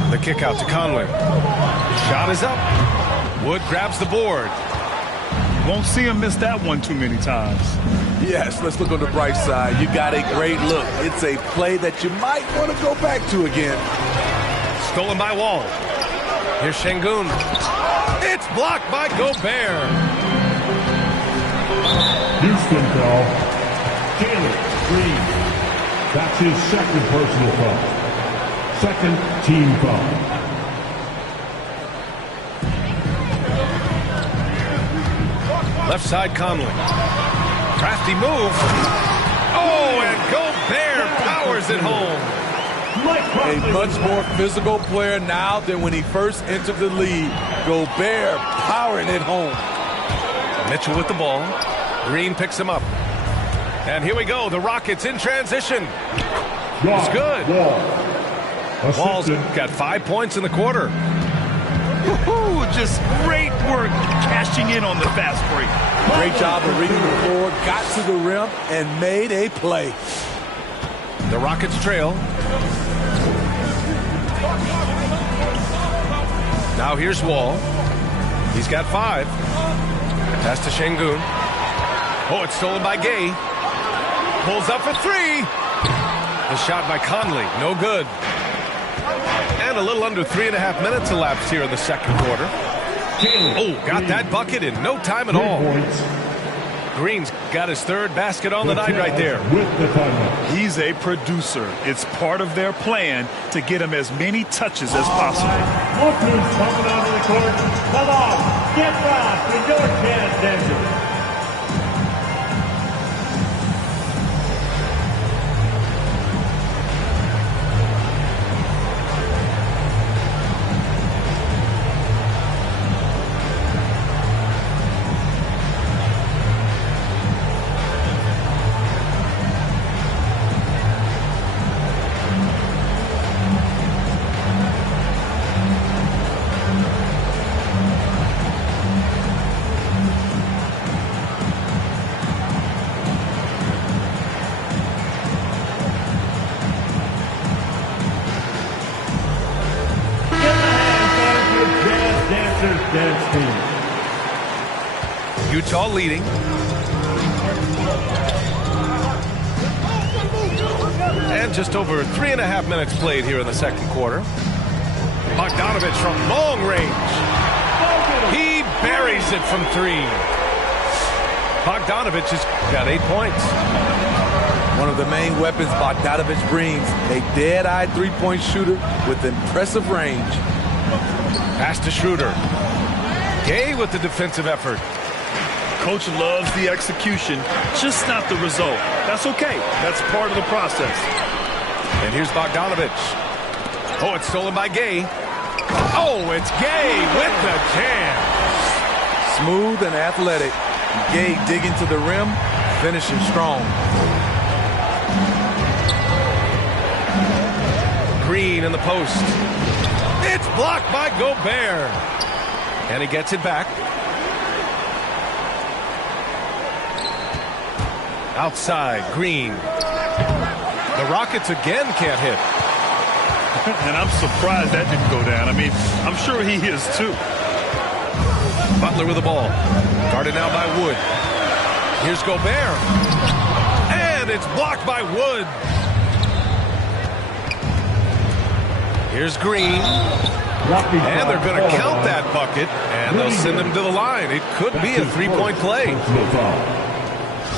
The kick out to Conley. Shot is up. Wood grabs the board. Won't see him miss that one too many times. Yes, let's look on the bright side. You got a great look. It's a play that you might want to go back to again. Stolen by Wall. Here's Şengün. It's blocked by Gobert. Houston foul. Jalen Green. That's his second personal foul. Second team foul. Left side Conley. Crafty move. Oh, and Gobert powers it home. A much more physical player now than when he first entered the league. Gobert powering it home. Mitchell with the ball. Green picks him up. And here we go. The Rockets in transition. It's good. Wall's got 5 points in the quarter. Just great work cashing in on the fast break. Great job of reading the floor, got to the rim, and made a play. The Rockets trail. Now here's Wall. He's got 5. Pass to Şengün. Oh, it's stolen by Gay. Pulls up for 3. The shot by Conley, no good. And a little under 3.5 minutes elapsed here in the second quarter. Oh, got that bucket in no time at all. Green's got his third basket on the night right there. He's a producer. It's part of their plan to get him as many touches as possible. Look who's coming onto the court. Come on, get back in your chance, Dancers. Utah leading. And just over 3.5 minutes played here in the second quarter. Bogdanovich from long range. He buries it from 3. Bogdanovich has got 8 points. One of the main weapons Bogdanovich brings, a dead-eye three-point shooter with impressive range. Pass to Schroeder. Gay with the defensive effort. Coach loves the execution, just not the result. That's okay. That's part of the process. And here's Bogdanovich. Oh, it's stolen by Gay. Oh, it's Gay with the jam. Smooth and athletic. Gay digging to the rim, finishing strong. Green in the post. It's blocked by Gobert. And he gets it back. Outside, Green. The Rockets again can't hit. And I'm surprised that didn't go down. I mean, I'm sure he is too. Butler with the ball. Guarded now by Wood. Here's Gobert. And it's blocked by Wood. Here's Green. And they're going to count that bucket. And they'll send him to the line. It could be a three-point play.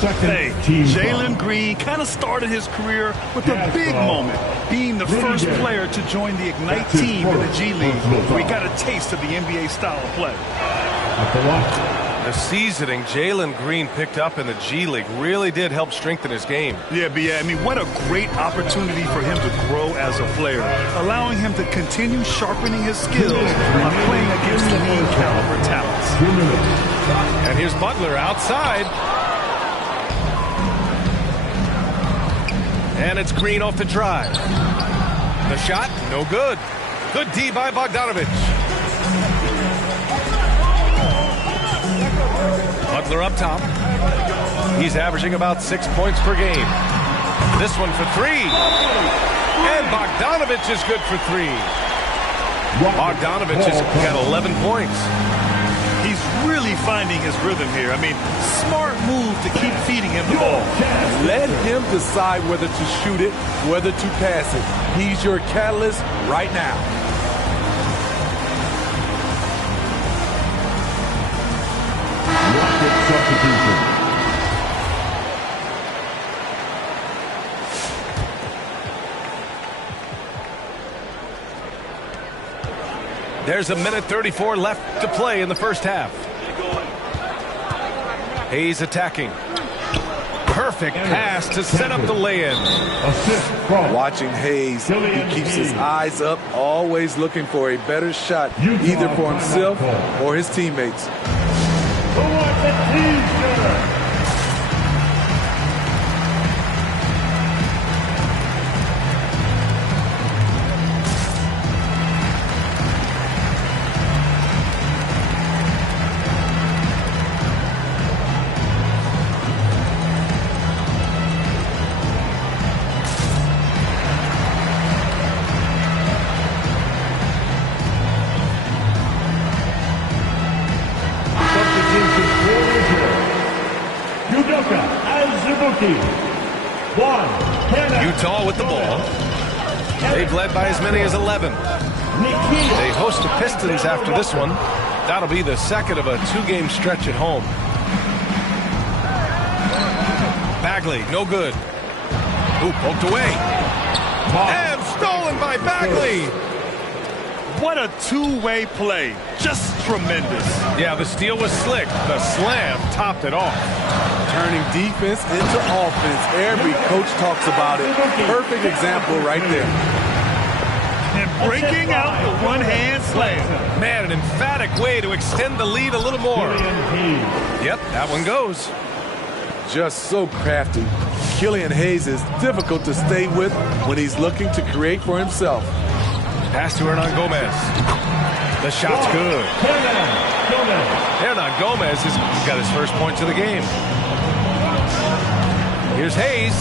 Hey, Jalen Green kind of started his career with a big moment, being the first player to join the Ignite team in the G League, where he got a taste of the NBA style of play. The seasoning Jalen Green picked up in the G League really did help strengthen his game. Yeah, I mean, what a great opportunity for him to grow as a player, allowing him to continue sharpening his skills by playing against league caliber talents. And here's Butler outside. And it's Green off the drive. The shot, no good. Good D by Bogdanovich. Butler up top. He's averaging about 6 points per game. This one for 3. And Bogdanovich is good for 3. Bogdanovich has got 11 points. He's really finding his rhythm here. I mean, smart move to keep feeding him the ball. Let him decide whether to shoot it, whether to pass it. He's your catalyst right now. substitution. There's a minute 34 left to play in the first half. Hayes attacking. Perfect pass to set up the lay-in. Watching Hayes, he keeps his eyes up, always looking for a better shot, either for himself or his teammates. Utah with the ball. They've led by as many as 11. They host the Pistons after this one. That'll be the second of a two-game stretch at home. Bagley, no good. Ooh, poked away. And stolen by Bagley. What a two-way play. Just tremendous. Yeah, the steal was slick. The slam topped it off. Turning defense into offense. Every coach talks about it. Perfect example right there. And breaking out the one-hand slam. Man, an emphatic way to extend the lead a little more. Yep, that one goes. Just so crafty. Killian Hayes is difficult to stay with when he's looking to create for himself. Pass to Hernan Gomez. The shot's good. Hernan Gomez has got his first points of the game. Here's Hayes.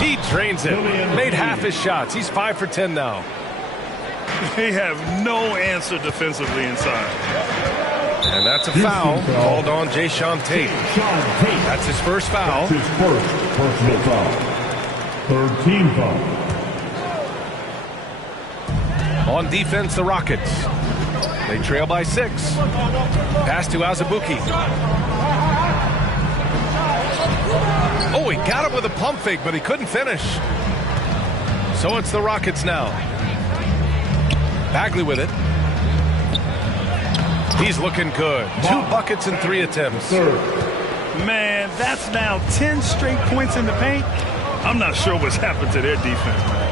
He drains it. Made half his shots. He's 5 for 10 now. They have no answer defensively inside. And that's a foul called on Jayshawn Tate. That's his first foul. That's his first personal foul. Third team foul. On defense, the Rockets. They trail by 6. Pass to Azubuike. Oh, he got him with a pump fake, but he couldn't finish. So it's the Rockets now. Bagley with it. He's looking good. 2 buckets in 3 attempts. Man, that's now 10 straight points in the paint. I'm not sure what's happened to their defense, man.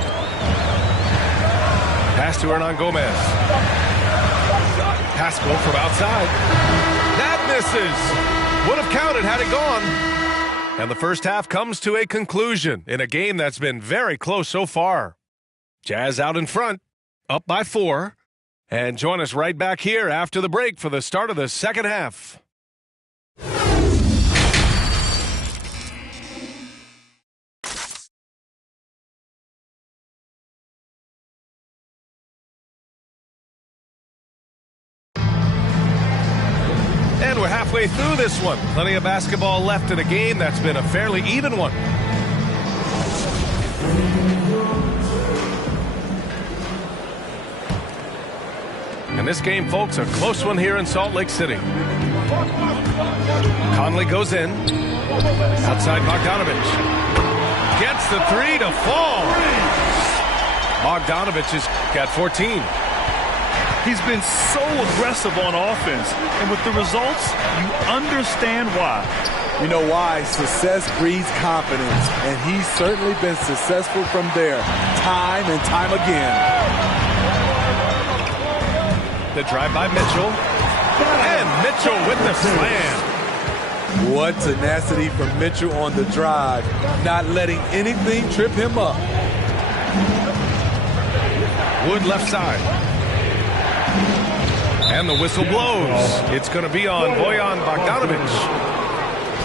Pass to Hernan Gomez. Pascal from outside. That misses. Would have counted had it gone. And the first half comes to a conclusion in a game that's been very close so far. Jazz out in front, up by 4. And join us right back here after the break for the start of the second half. And we're halfway through this one. Plenty of basketball left in a game that's been a fairly even one. And this game, folks, a close one here in Salt Lake City. Conley goes in. Outside Bogdanovich. Gets the 3 to fall. Bogdanovich has got 14. He's been so aggressive on offense, and with the results, you understand why. You know why? Success breeds confidence, and he's certainly been successful from there, time and time again. The drive by Mitchell, and Mitchell with the slam. What tenacity from Mitchell on the drive, not letting anything trip him up. Wood left side. And the whistle blows. It's going to be on Bojan Bogdanovich.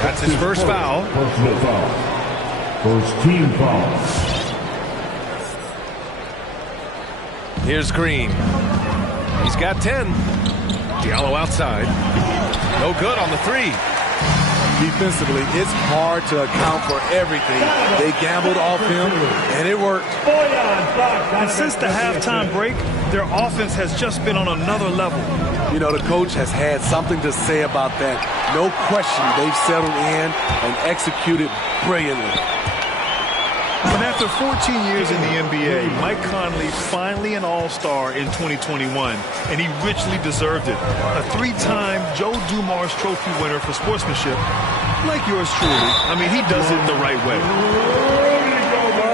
That's his first foul. Personal foul. First team foul. Here's Green. He's got 10. Diallo outside. No good on the 3. defensively, it's hard to account for everything. They gambled off him, and it worked. And since the halftime break, their offense has just been on another level. You know, the coach has had something to say about that. No question, they've settled in and executed brilliantly. And after 14 years in the NBA, Mike Conley finally an All-Star in 2021, and he richly deserved it. A three-time Joe Dumars Trophy winner for sportsmanship, like yours truly. I mean, he does it the right way.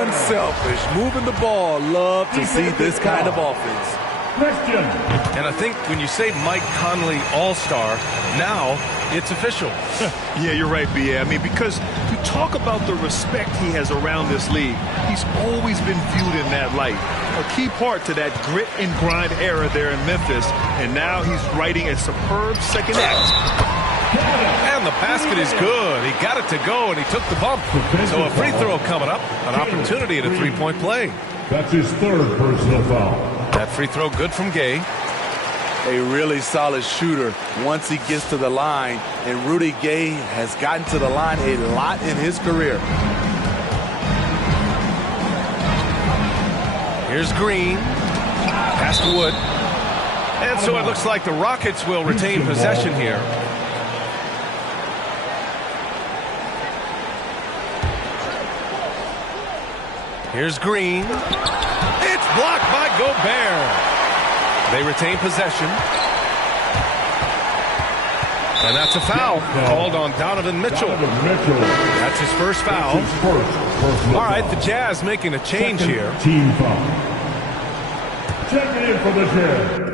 Unselfish, moving the ball. Love to see this kind of offense. And I think when you say Mike Conley All-Star, now it's official. Yeah, you're right, B.A. I mean, because you talk about the respect he has around this league. He's always been viewed in that light. A key part to that grit and grind era there in Memphis. And now he's writing a superb second act. And the basket is good. He got it to go, and he took the bump. So a free throw coming up, an opportunity at a three-point play. That's his third personal foul. That free throw good from Gay. A really solid shooter once he gets to the line, and Rudy Gay has gotten to the line a lot in his career. Here's Green. Pass to Wood. And so it looks like the Rockets will retain possession here. Here's Green. It's blocked by Gobert. They retain possession. And that's a foul called on Donovan Mitchell. That's his first foul. All right, the Jazz making a change here. Team foul. Checking in for the Jazz.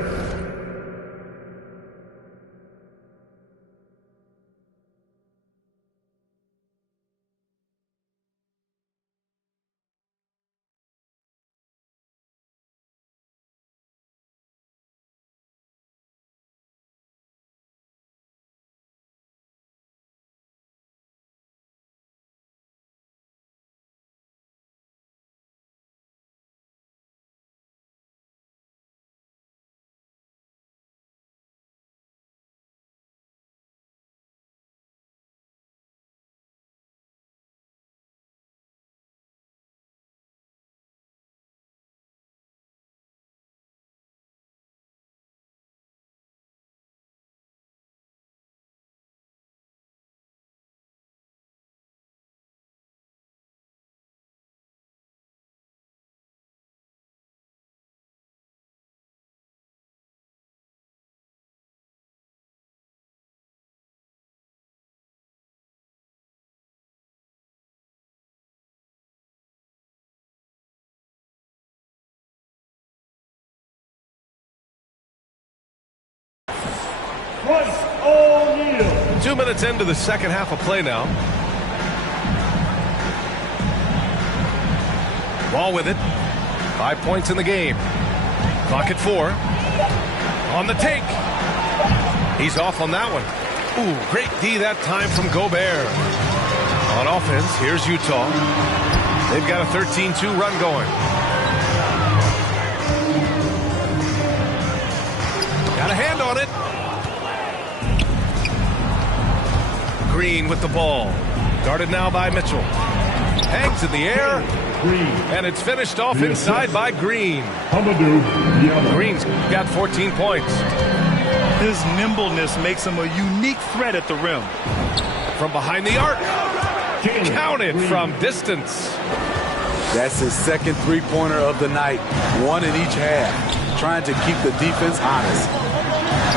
Royce O'Neal. 2 minutes into the second half of play now. Ball with it. 5 points in the game. Clock at 4. On the take. He's off on that one. Ooh, great D that time from Gobert. On offense, here's Utah. They've got a 13-2 run going. Got a hand on it. Green with the ball. Guarded now by Mitchell. Hangs in the air. And it's finished off inside by Green. Green's got 14 points. His nimbleness makes him a unique threat at the rim. From behind the arc. Counted from distance. That's his second three-pointer of the night. One in each half. Trying to keep the defense honest.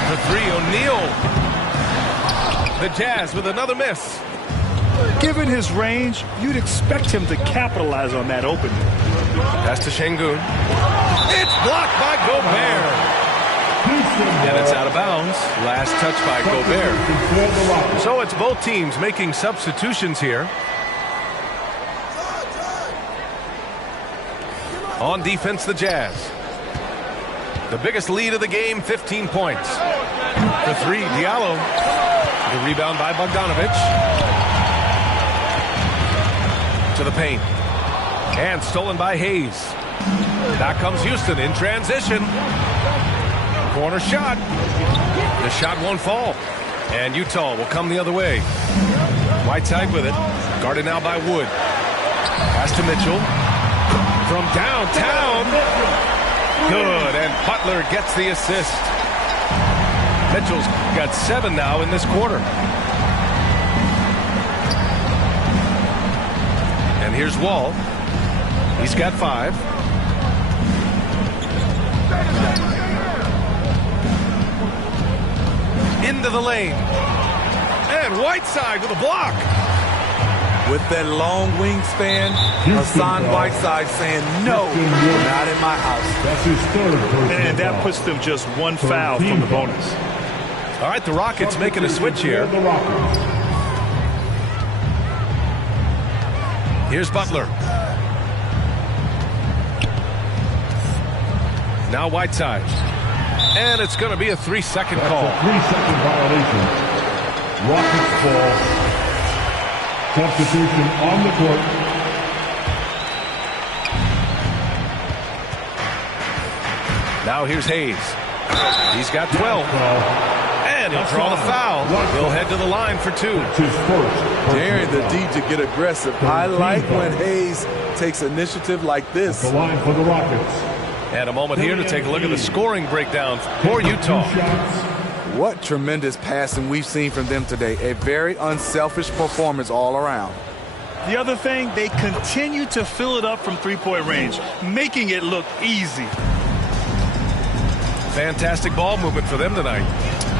The three, O'Neal. The Jazz with another miss. Given his range, you'd expect him to capitalize on that opening. Pass to Şengün. It's blocked by Gobert. And it's out of bounds. Last touch by Gobert. So it's both teams making substitutions here. On defense, the Jazz. The biggest lead of the game, 15 points. The three, Diallo. The rebound by Bogdanović. To the paint. And stolen by Hayes. Back comes Houston in transition. Corner shot. The shot won't fall. And Utah will come the other way. Whiteside with it. Guarded now by Wood. Pass to Mitchell. From downtown. Good, and Butler gets the assist. Mitchell's got 7 now in this quarter. And here's Wall. He's got 5. Into the lane. And Whiteside with a block. With that long wingspan, Hassan Whiteside saying, no, not in my house. That's his third personal And that foul. puts them just 1 foul from the bonus. All right, the Rockets making a switch here. The Rockets. Here's Butler. Now Whiteside. And it's going to be a 3-second call. That's a 3-second violation. Rockets ball. Substitution on the court. Now here's Hayes. He's got 12. And he'll draw the foul. He'll head to the line for 2. It's his first. Daring the D to get aggressive. I like when Hayes takes initiative like this. The line for the Rockets. And a moment here to take a look at the scoring breakdown for Utah. What tremendous passing we've seen from them today. A very unselfish performance all around. The other thing, they continue to fill it up from three-point range, making it look easy. Fantastic ball movement for them tonight.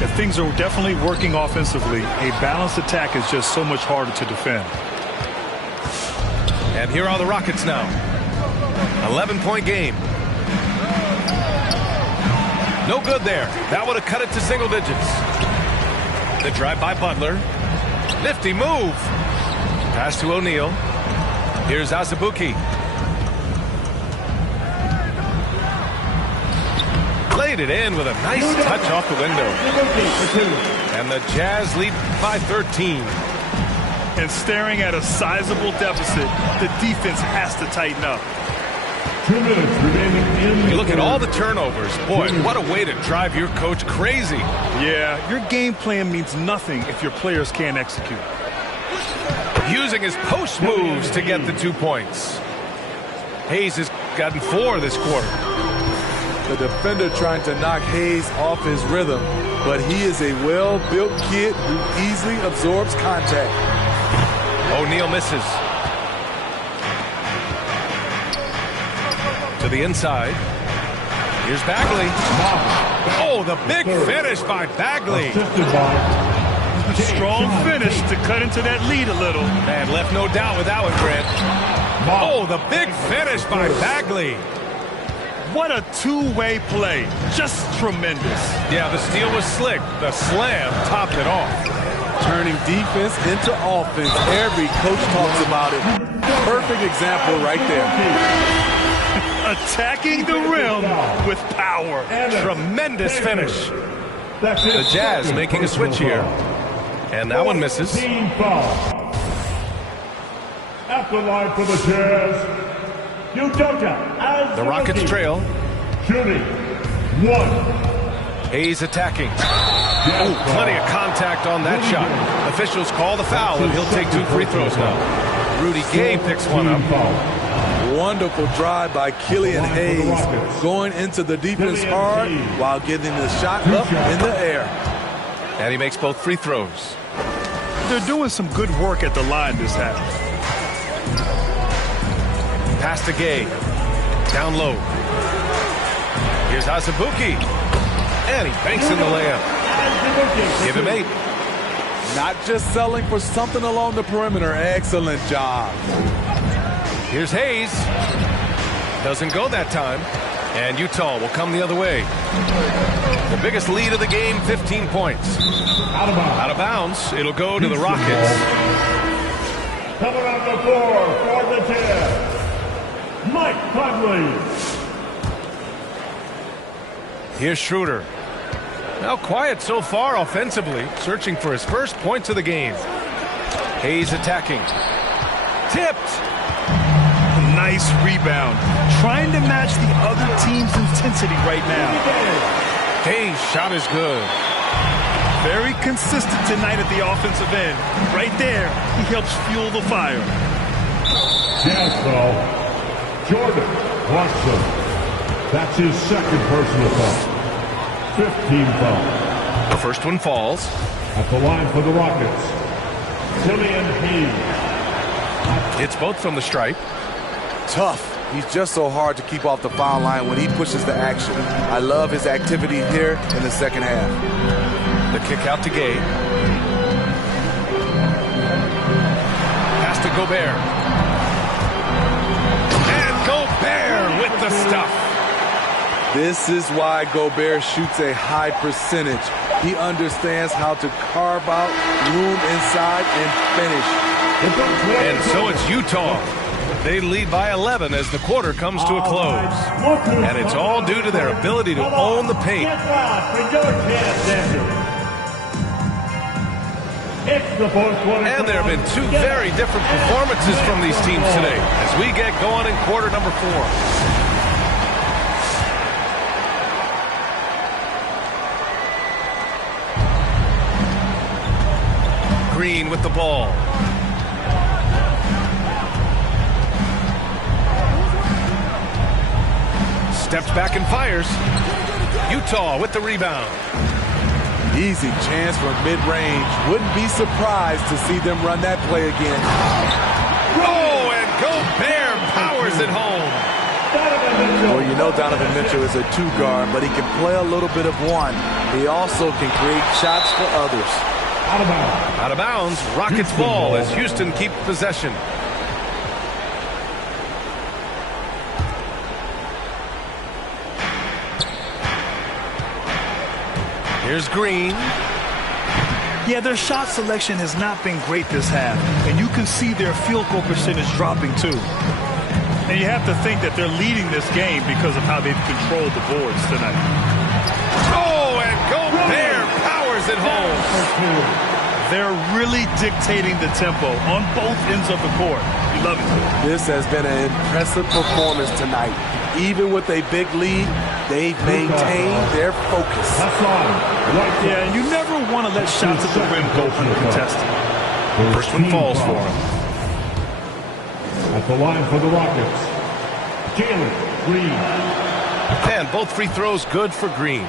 If things are definitely working offensively, a balanced attack is just so much harder to defend. And here are the Rockets now. 11-point game. No good there. That would have cut it to single digits. The drive by Butler. Nifty move. Pass to O'Neal. Here's Azubuike. Laid it in with a nice touch off the window. And the Jazz lead by 13. And staring at a sizable deficit, the defense has to tighten up. 2 minutes remaining in the You look at all the turnovers. Boy, what a way to drive your coach crazy. Yeah, your game plan means nothing if your players can't execute. Using his post moves to get the 2 points. Hayes has gotten 4 this quarter. The defender trying to knock Hayes off his rhythm, but he is a well-built kid who easily absorbs contact. O'Neal misses. To the inside. Here's Bagley. Oh, the big finish by Bagley. Strong finish to cut into that lead a little. Man, left no doubt with that one, Grant. Oh, the big finish by Bagley. What a two-way play. Just tremendous. Yeah, the steal was slick. The slam topped it off. Turning defense into offense. Every coach talks about it. Perfect example right there. Attacking the rim with power. Tremendous finish. The Jazz making a switch here. And that one misses. Team foul. At the line for the Jazz, Udoka. The Rockets trail. Shooting. 1. Hayes attacking. Oh, plenty of contact on that shot. Officials call the foul, and he'll take 2 free throws now. Rudy Gay picks one up. Wonderful drive by Killian Hayes, going into the defense hard while getting the shot up in the air. And he makes both free throws. They're doing some good work at the line this half. Pass to Gay. Down low. Here's Azubuike. And he banks in the layup. Give him 8. Not just selling for something along the perimeter. Excellent job. Here's Hayes. Doesn't go that time. And Utah will come the other way. The biggest lead of the game, 15 points. Out of bounds. It'll go to the Rockets. Coming on the floor for the Jazz, Mike Conley. Here's Schroeder. Now quiet so far offensively, searching for his first points of the game. Hayes attacking. Tipped. Nice rebound. Trying to match the other team's intensity right now. Hayes' shot is good. Very consistent tonight at the offensive end. Right there, he helps fuel the fire. Jazz foul. Jordan Watson. That's his second personal foul. 15 foul. The first one falls. At the line for the Rockets, Killian Hayes. It's both from the stripe. Tough. He's just so hard to keep off the foul line when he pushes the action. I love his activity here in the second half. The kick out to Gay. Pass to Gobert. And Gobert with the stuff. This is why Gobert shoots a high percentage. He understands how to carve out room inside and finish. And so it's Utah. They lead by 11 as the quarter comes to a close. And it's all due to their ability to own the paint. And there have been two very different performances from these teams today as we get going in quarter number 4. Green with the ball. Steps back and fires. Utah with the rebound. Easy chance for mid-range. Wouldn't be surprised to see them run that play again. Oh, and Gobert powers it home. Well, you know Donovan Mitchell is a 2-guard, but he can play a little bit of one. He also can create shots for others. Out of bounds. Rockets ball as Houston keeps possession. Here's Green. Yeah, their shot selection has not been great this half, and you can see their field goal percentage dropping too. And you have to think that they're leading this game because of how they've controlled the boards tonight. Oh, and Gobert powers it home. They're really dictating the tempo on both ends of the court. You love it. This has been an impressive performance tonight. Even with a big lead, they've maintained their focus. Yeah, and you never want to let shots at the rim go uncontested. First one falls for him. At the line for the Rockets, Jalen Green. And both free throws good for Green.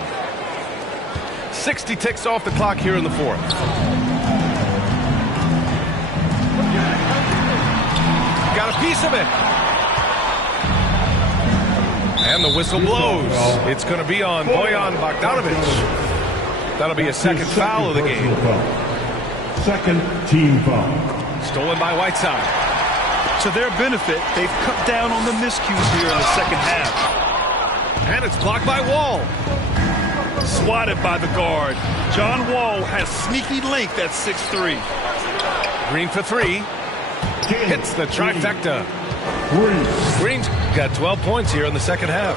60 ticks off the clock here in the fourth. Got a piece of it. And the whistle blows. It's going to be on Bojan Bogdanovic. That'll be a second foul of the game. Second team foul. Stolen by Whiteside. To their benefit, they've cut down on the miscues here in the second half. And it's blocked by Wall. Swatted by the guard. John Wall has sneaky length at 6'3". Green for 3. Hits the trifecta. Green's got 12 points here in the second half.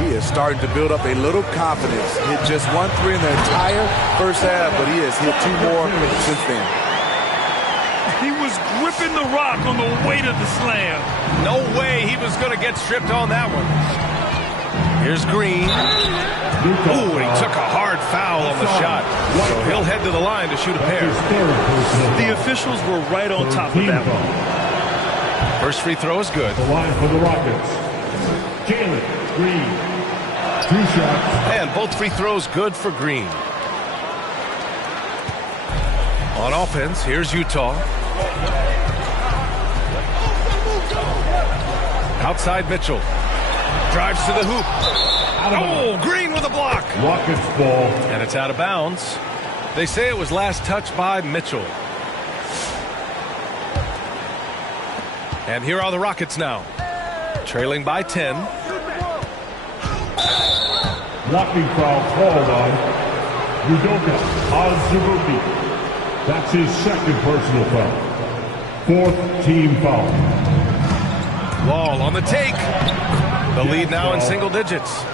He is starting to build up a little confidence. Hit just 1 3 in the entire first half, but he has hit 2 more since then. He was gripping the rock on the weight of the slam. No way he was going to get stripped on that one. Here's Green. Ooh, and he took a hard foul on the shot. So he'll head to the line to shoot a pair. The officials were right on top of that one. First free throw is good. The line for the Rockets, Jalen Green. 2 shots. And both free throws good for Green. On offense, here's Utah. Outside Mitchell. Drives to the hoop. Oh, Green with a block. Rockets ball. And it's out of bounds. They say it was last touched by Mitchell. And here are the Rockets now. Trailing by 10. Blocking foul called on Udoka Azubuike. That's his second personal foul. 4th team foul. Wall on the take. The lead now in single digits.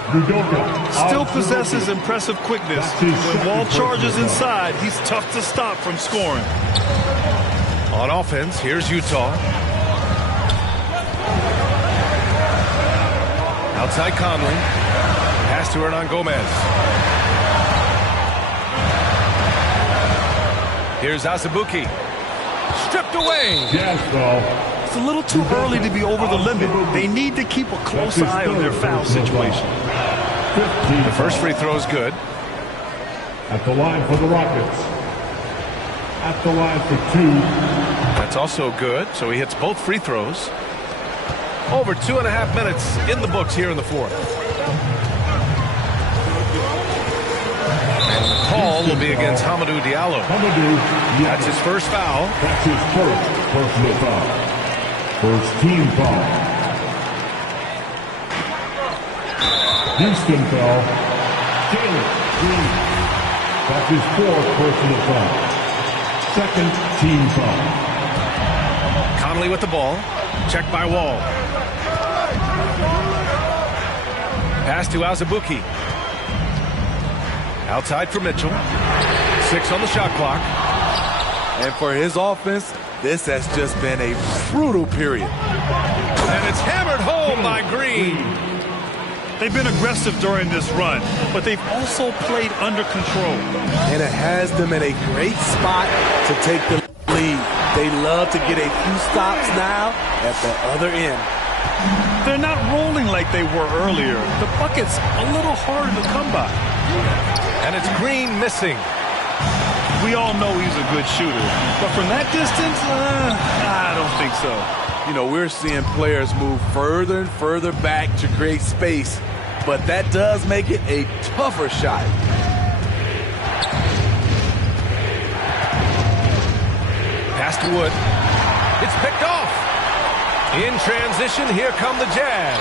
Still possesses impressive quickness. When Wall charges inside, he's tough to stop from scoring. On offense, here's Utah. Outside Conley. Pass to Hernan Gomez. Here's Azubuike. Stripped away. It's a little too early to be over the limit. They need to keep a close eye on their foul situation. The first free throw is good. At the line for the Rockets. At the line for 2. That's also good. So he hits both free throws. Over 2.5 minutes in the books here in the fourth. And the call will be against Hamidou Diallo. That's his first foul. That's his first personal foul. First team foul. Houston foul. Jalen Green. That's his fourth personal foul. Second team foul. Conley with the ball. Checked by Wall. Pass to Azubuike. Outside for Mitchell. 6 on the shot clock. And for his offense, this has just been a brutal period. And it's hammered home by Green. They've been aggressive during this run, but they've also played under control. And it has them in a great spot to take the lead. They love to get a few stops now at the other end. They're not rolling like they were earlier. The bucket's a little harder to come by. And it's Green missing. We all know he's a good shooter, but from that distance, I don't think so. You know, we're seeing players move further and further back to create space, but that does make it a tougher shot. Pass to Wood. It's picked off. In transition, here come the Jazz.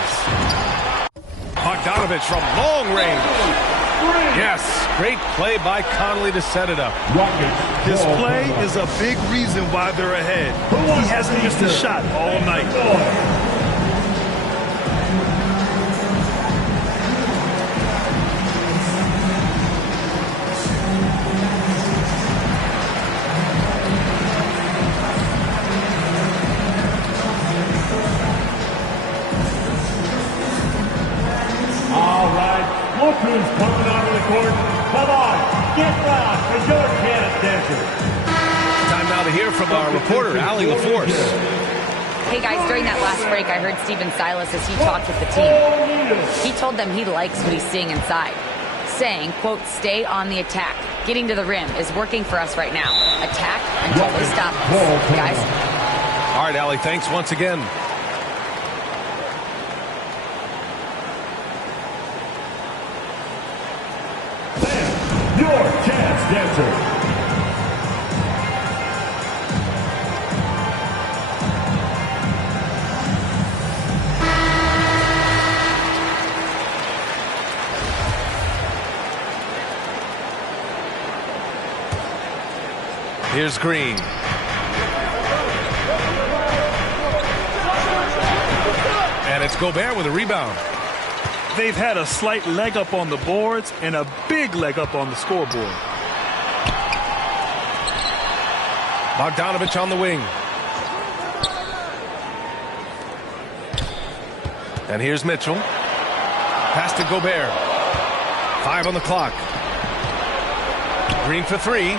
Bogdanovich from long range. Yes, great play by Conley to set it up. His play is a big reason why they're ahead. He hasn't missed a shot all night. Look who's coming onto the court. Come on, get down for your Jazz Dancers. Time now to hear from our reporter, Allie LaForce. Hey guys, during that last break, I heard Stephen Silas as he talked with the team. He told them he likes what he's seeing inside, saying, quote, stay on the attack. Getting to the rim is working for us right now. Attack until they stop us. Guys. All right, Allie, thanks once again. Your Jazz Dancer. Here's Green. And it's Gobert with a rebound. They've had a slight leg up on the boards and a big leg up on the scoreboard. Bogdanovich on the wing. And here's Mitchell. Pass to Gobert. 5 on the clock. Green for 3.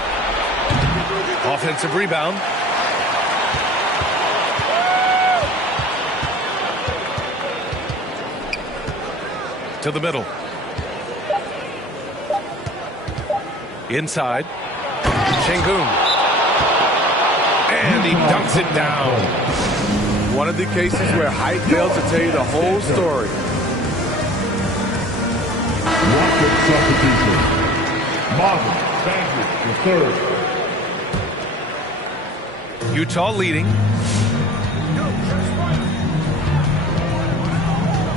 Offensive rebound. To the middle. Inside. Şengün. And he dunks it down. One of the cases where height fails to tell you the whole story. Rocket substitution. Marvin Bagley, the third. Utah leading.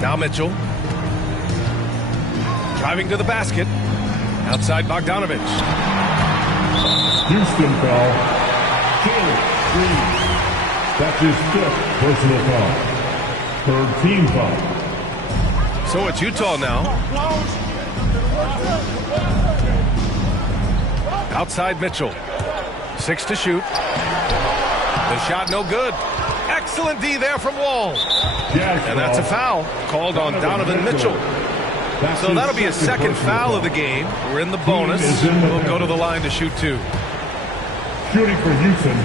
Now Mitchell. Driving to the basket. Outside Bogdanovich. Houston foul. Jalen Green. That's his 5th personal foul. 3rd team foul. So it's Utah now. Outside Mitchell. 6 to shoot. The shot no good. Excellent D there from Wall. And that's a foul called on Donovan Mitchell. So that'll be his second foul of the game. We're in the bonus. We'll go to the line to shoot 2. Shooting for Houston,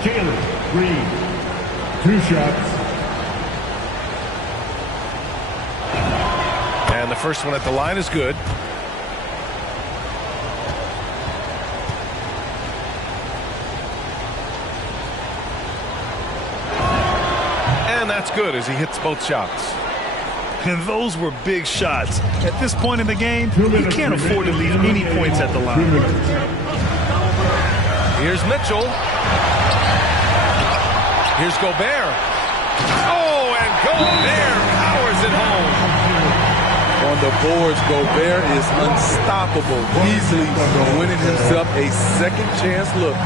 Jalen Green. 2 shots. And the first one at the line is good. And that's good as he hits both shots. And those were big shots. At this point in the game, you can't afford to leave any points at the line. Here's Mitchell. Here's Gobert. Oh, and Gobert powers it home. On the boards, Gobert is unstoppable, easily winning himself a second chance look.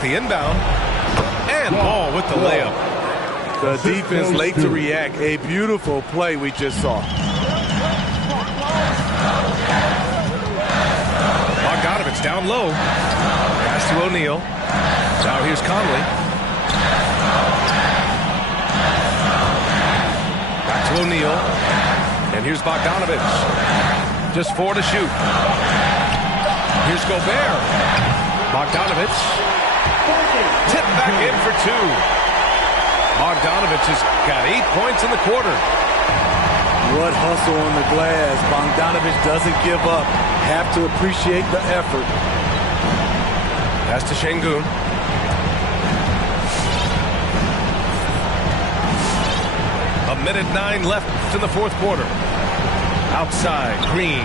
The inbound and Ball with the layup. The defense late to react. A beautiful play we just saw. Bogdanovich down low. Pass to O'Neal. Now here's Conley. Back to O'Neal. And here's Bogdanovich. Just 4 to shoot. Here's Gobert. Bogdanovich. Tip back in for 2. Bogdanovich has got 8 points in the quarter. What hustle on the glass. Bogdanovich doesn't give up. Have to appreciate the effort. Pass to Şengün. A minute 9 left in the fourth quarter. Outside, Green.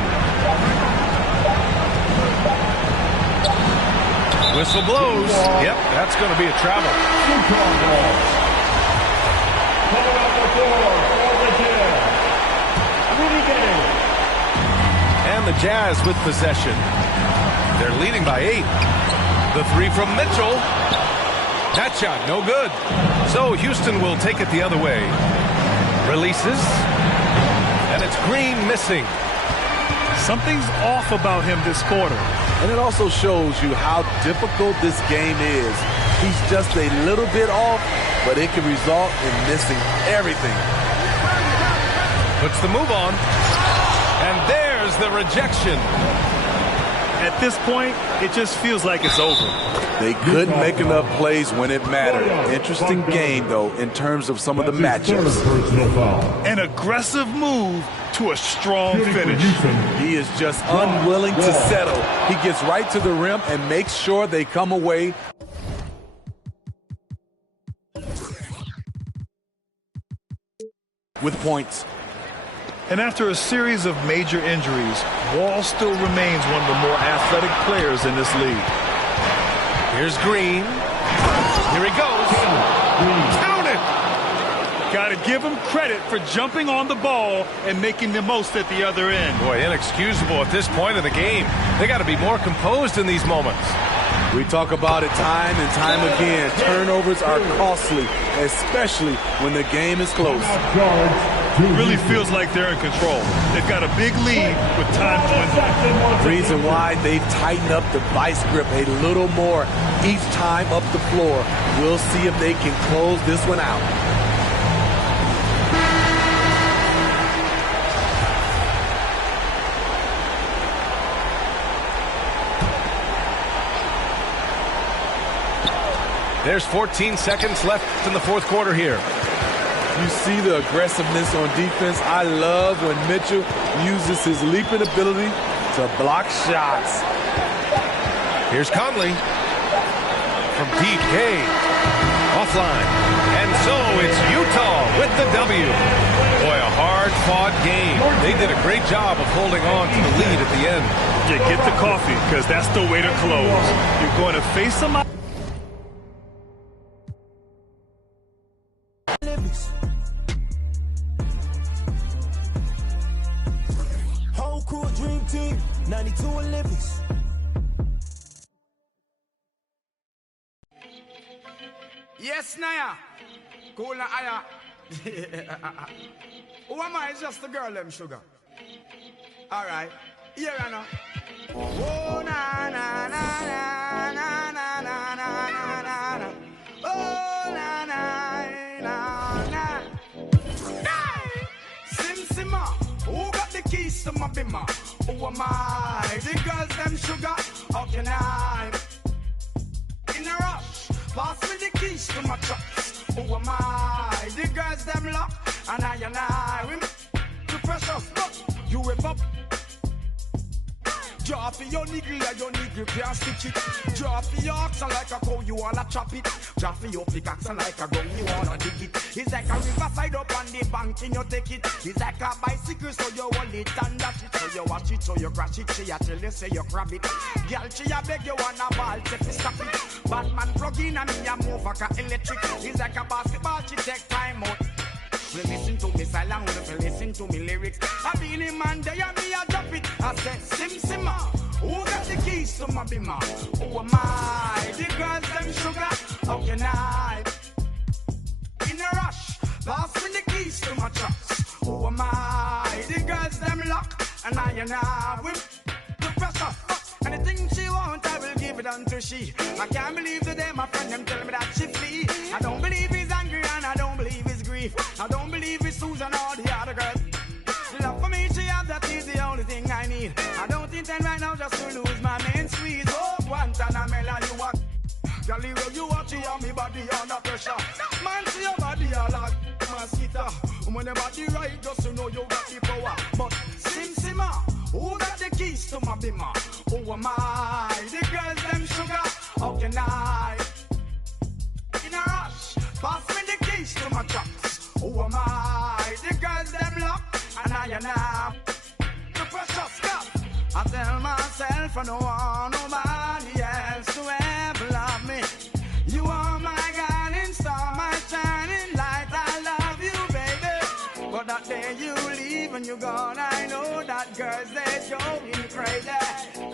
Whistle blows. Yep, that's going to be a travel. And the Jazz with possession. They're leading by 8. The 3 from Mitchell. That shot, no good. So Houston will take it the other way. Releases. And it's Green missing. Something's off about him this quarter. And it also shows you how difficult this game is. He's just a little bit off, but it can result in missing everything. Puts the move on. And there's the rejection. At this point, it just feels like it's over. They couldn't make enough plays when it mattered. Interesting game, though, in terms of some of the matchups. An aggressive move to a strong finish. He is just unwilling to settle. He gets right to the rim and makes sure they come away with points. And after a series of major injuries, Wall still remains one of the more athletic players in this league. Here's Green. Here he goes. Count it! Got to give him credit for jumping on the ball and making the most at the other end. Boy, inexcusable at this point in the game. They got to be more composed in these moments. We talk about it time and time again. Turnovers are costly, especially when the game is close. It really feels like they're in control. They've got a big lead with time dwindling. Reason why they've tightened up the vice grip a little more each time up the floor. We'll see if they can close this one out. There's 14 seconds left in the fourth quarter here. You see the aggressiveness on defense. I love when Mitchell uses his leaping ability to block shots. Here's Conley from deep. Gay offline. And so it's Utah with the W. Boy, a hard-fought game. They did a great job of holding on to the lead at the end. Yeah, get the coffee, because that's the way to close. You're going to face them out. Yes, Naya. Cool na aya. Who am I? It's just the girl, them sugar. Alright. Here I know. Oh, na na na na na na na na na na. Oh, na na na na. Sim Simma. Who got the keys to my bimmer? Who am I? The girls, them sugar. How can I? In a rush. Pass me the keys to my trucks. Who am I? The girls, them lock. And I. We too precious. Look. You whip up. Drop your niggle like your niggle can't stitch it. Drop your oxen like a cow, you wanna chop it. Drop your pickaxe like a gun, you wanna dig it. It's like a riverside up on the bank and you take it. It's like a bicycle, so you hold it and dash it. So you watch it, so you crash it. She a tell you, say you grab it. Girl, she a beg you wanna ball, say fi stop it. Batman plug in and me a move like a electric. It's like a basketball, she take time out. Well, listen to me silent, well, listen to me lyrics. I be the man there, me a drop it. I said, Sim Simma, who got the keys to my bimmer? Who am I? The girls, them sugar, how can I? In a rush, pass me the keys to my trucks. Who am I? The girls, them lock, and I with the pressure. Anything she want, I will give it unto she. I can't believe today my friend them tell me that she flee. I don't believe he's angry and I don't believe his grief. I don't believe it's Susan or the other girls. Love for me, she have, that is the only thing I need. I don't intend right now just to lose my main squeeze. Oh, Guantanamela, you are Galileo, you watch it on me body under pressure. Man, see your body all like mosquito. When the body right, just to know you got the power. But Sim Simma, who got the keys to my bimmer? Who am I? The girls, them sugar, how can I? In a rush, pass me the keys to my trucks. Who am I? The girls, them lock, and I. The precious stuff. I tell myself I don't want nobody else to ever love me. You are my guiding star, my shining light. I love you, baby. But that day you leave and you're gone, I know that girls, they're going crazy.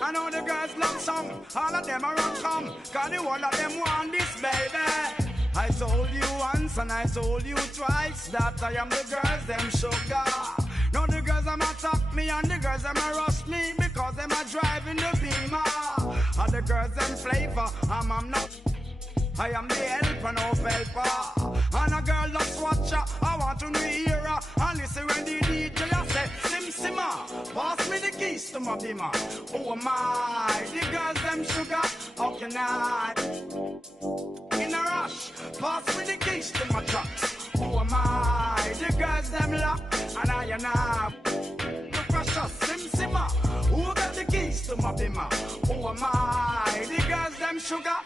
I know the girls love some, all of them are run come, cause the one of them want this, baby. I told you once and I told you twice that I am the girls, them sugar. Now the girls them attack me and the girls them rush me because them are driving the Beamer. And the girls them flavor, I'm not. I am the helper, no helper. And a girl loves watcher, I want to hear her. And listen when the DJ I say, Sim Simma, pass me the keys to my bimmer. Who am I? The girls them sugar, how can I? In a rush, pass me the keys to my trucks. Who am I? The girls them lock, and I. The precious Sim Simma, who got the keys to my bimmer? Who am I? The girls them sugar.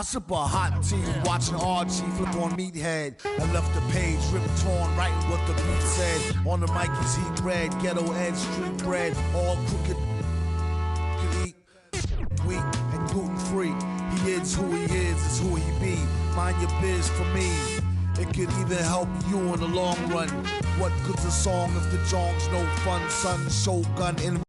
I sip a hot tea, watching Archie flip on Meathead. I left the page ripped torn, writing what the beat said. On the mic is heat bread, ghetto edge, street bread, all crooked. Can eat weak and gluten free. He is who he is who he be. Mind your biz for me. It could even help you in the long run. What good's a song if the jong's no fun? Son, Shogun in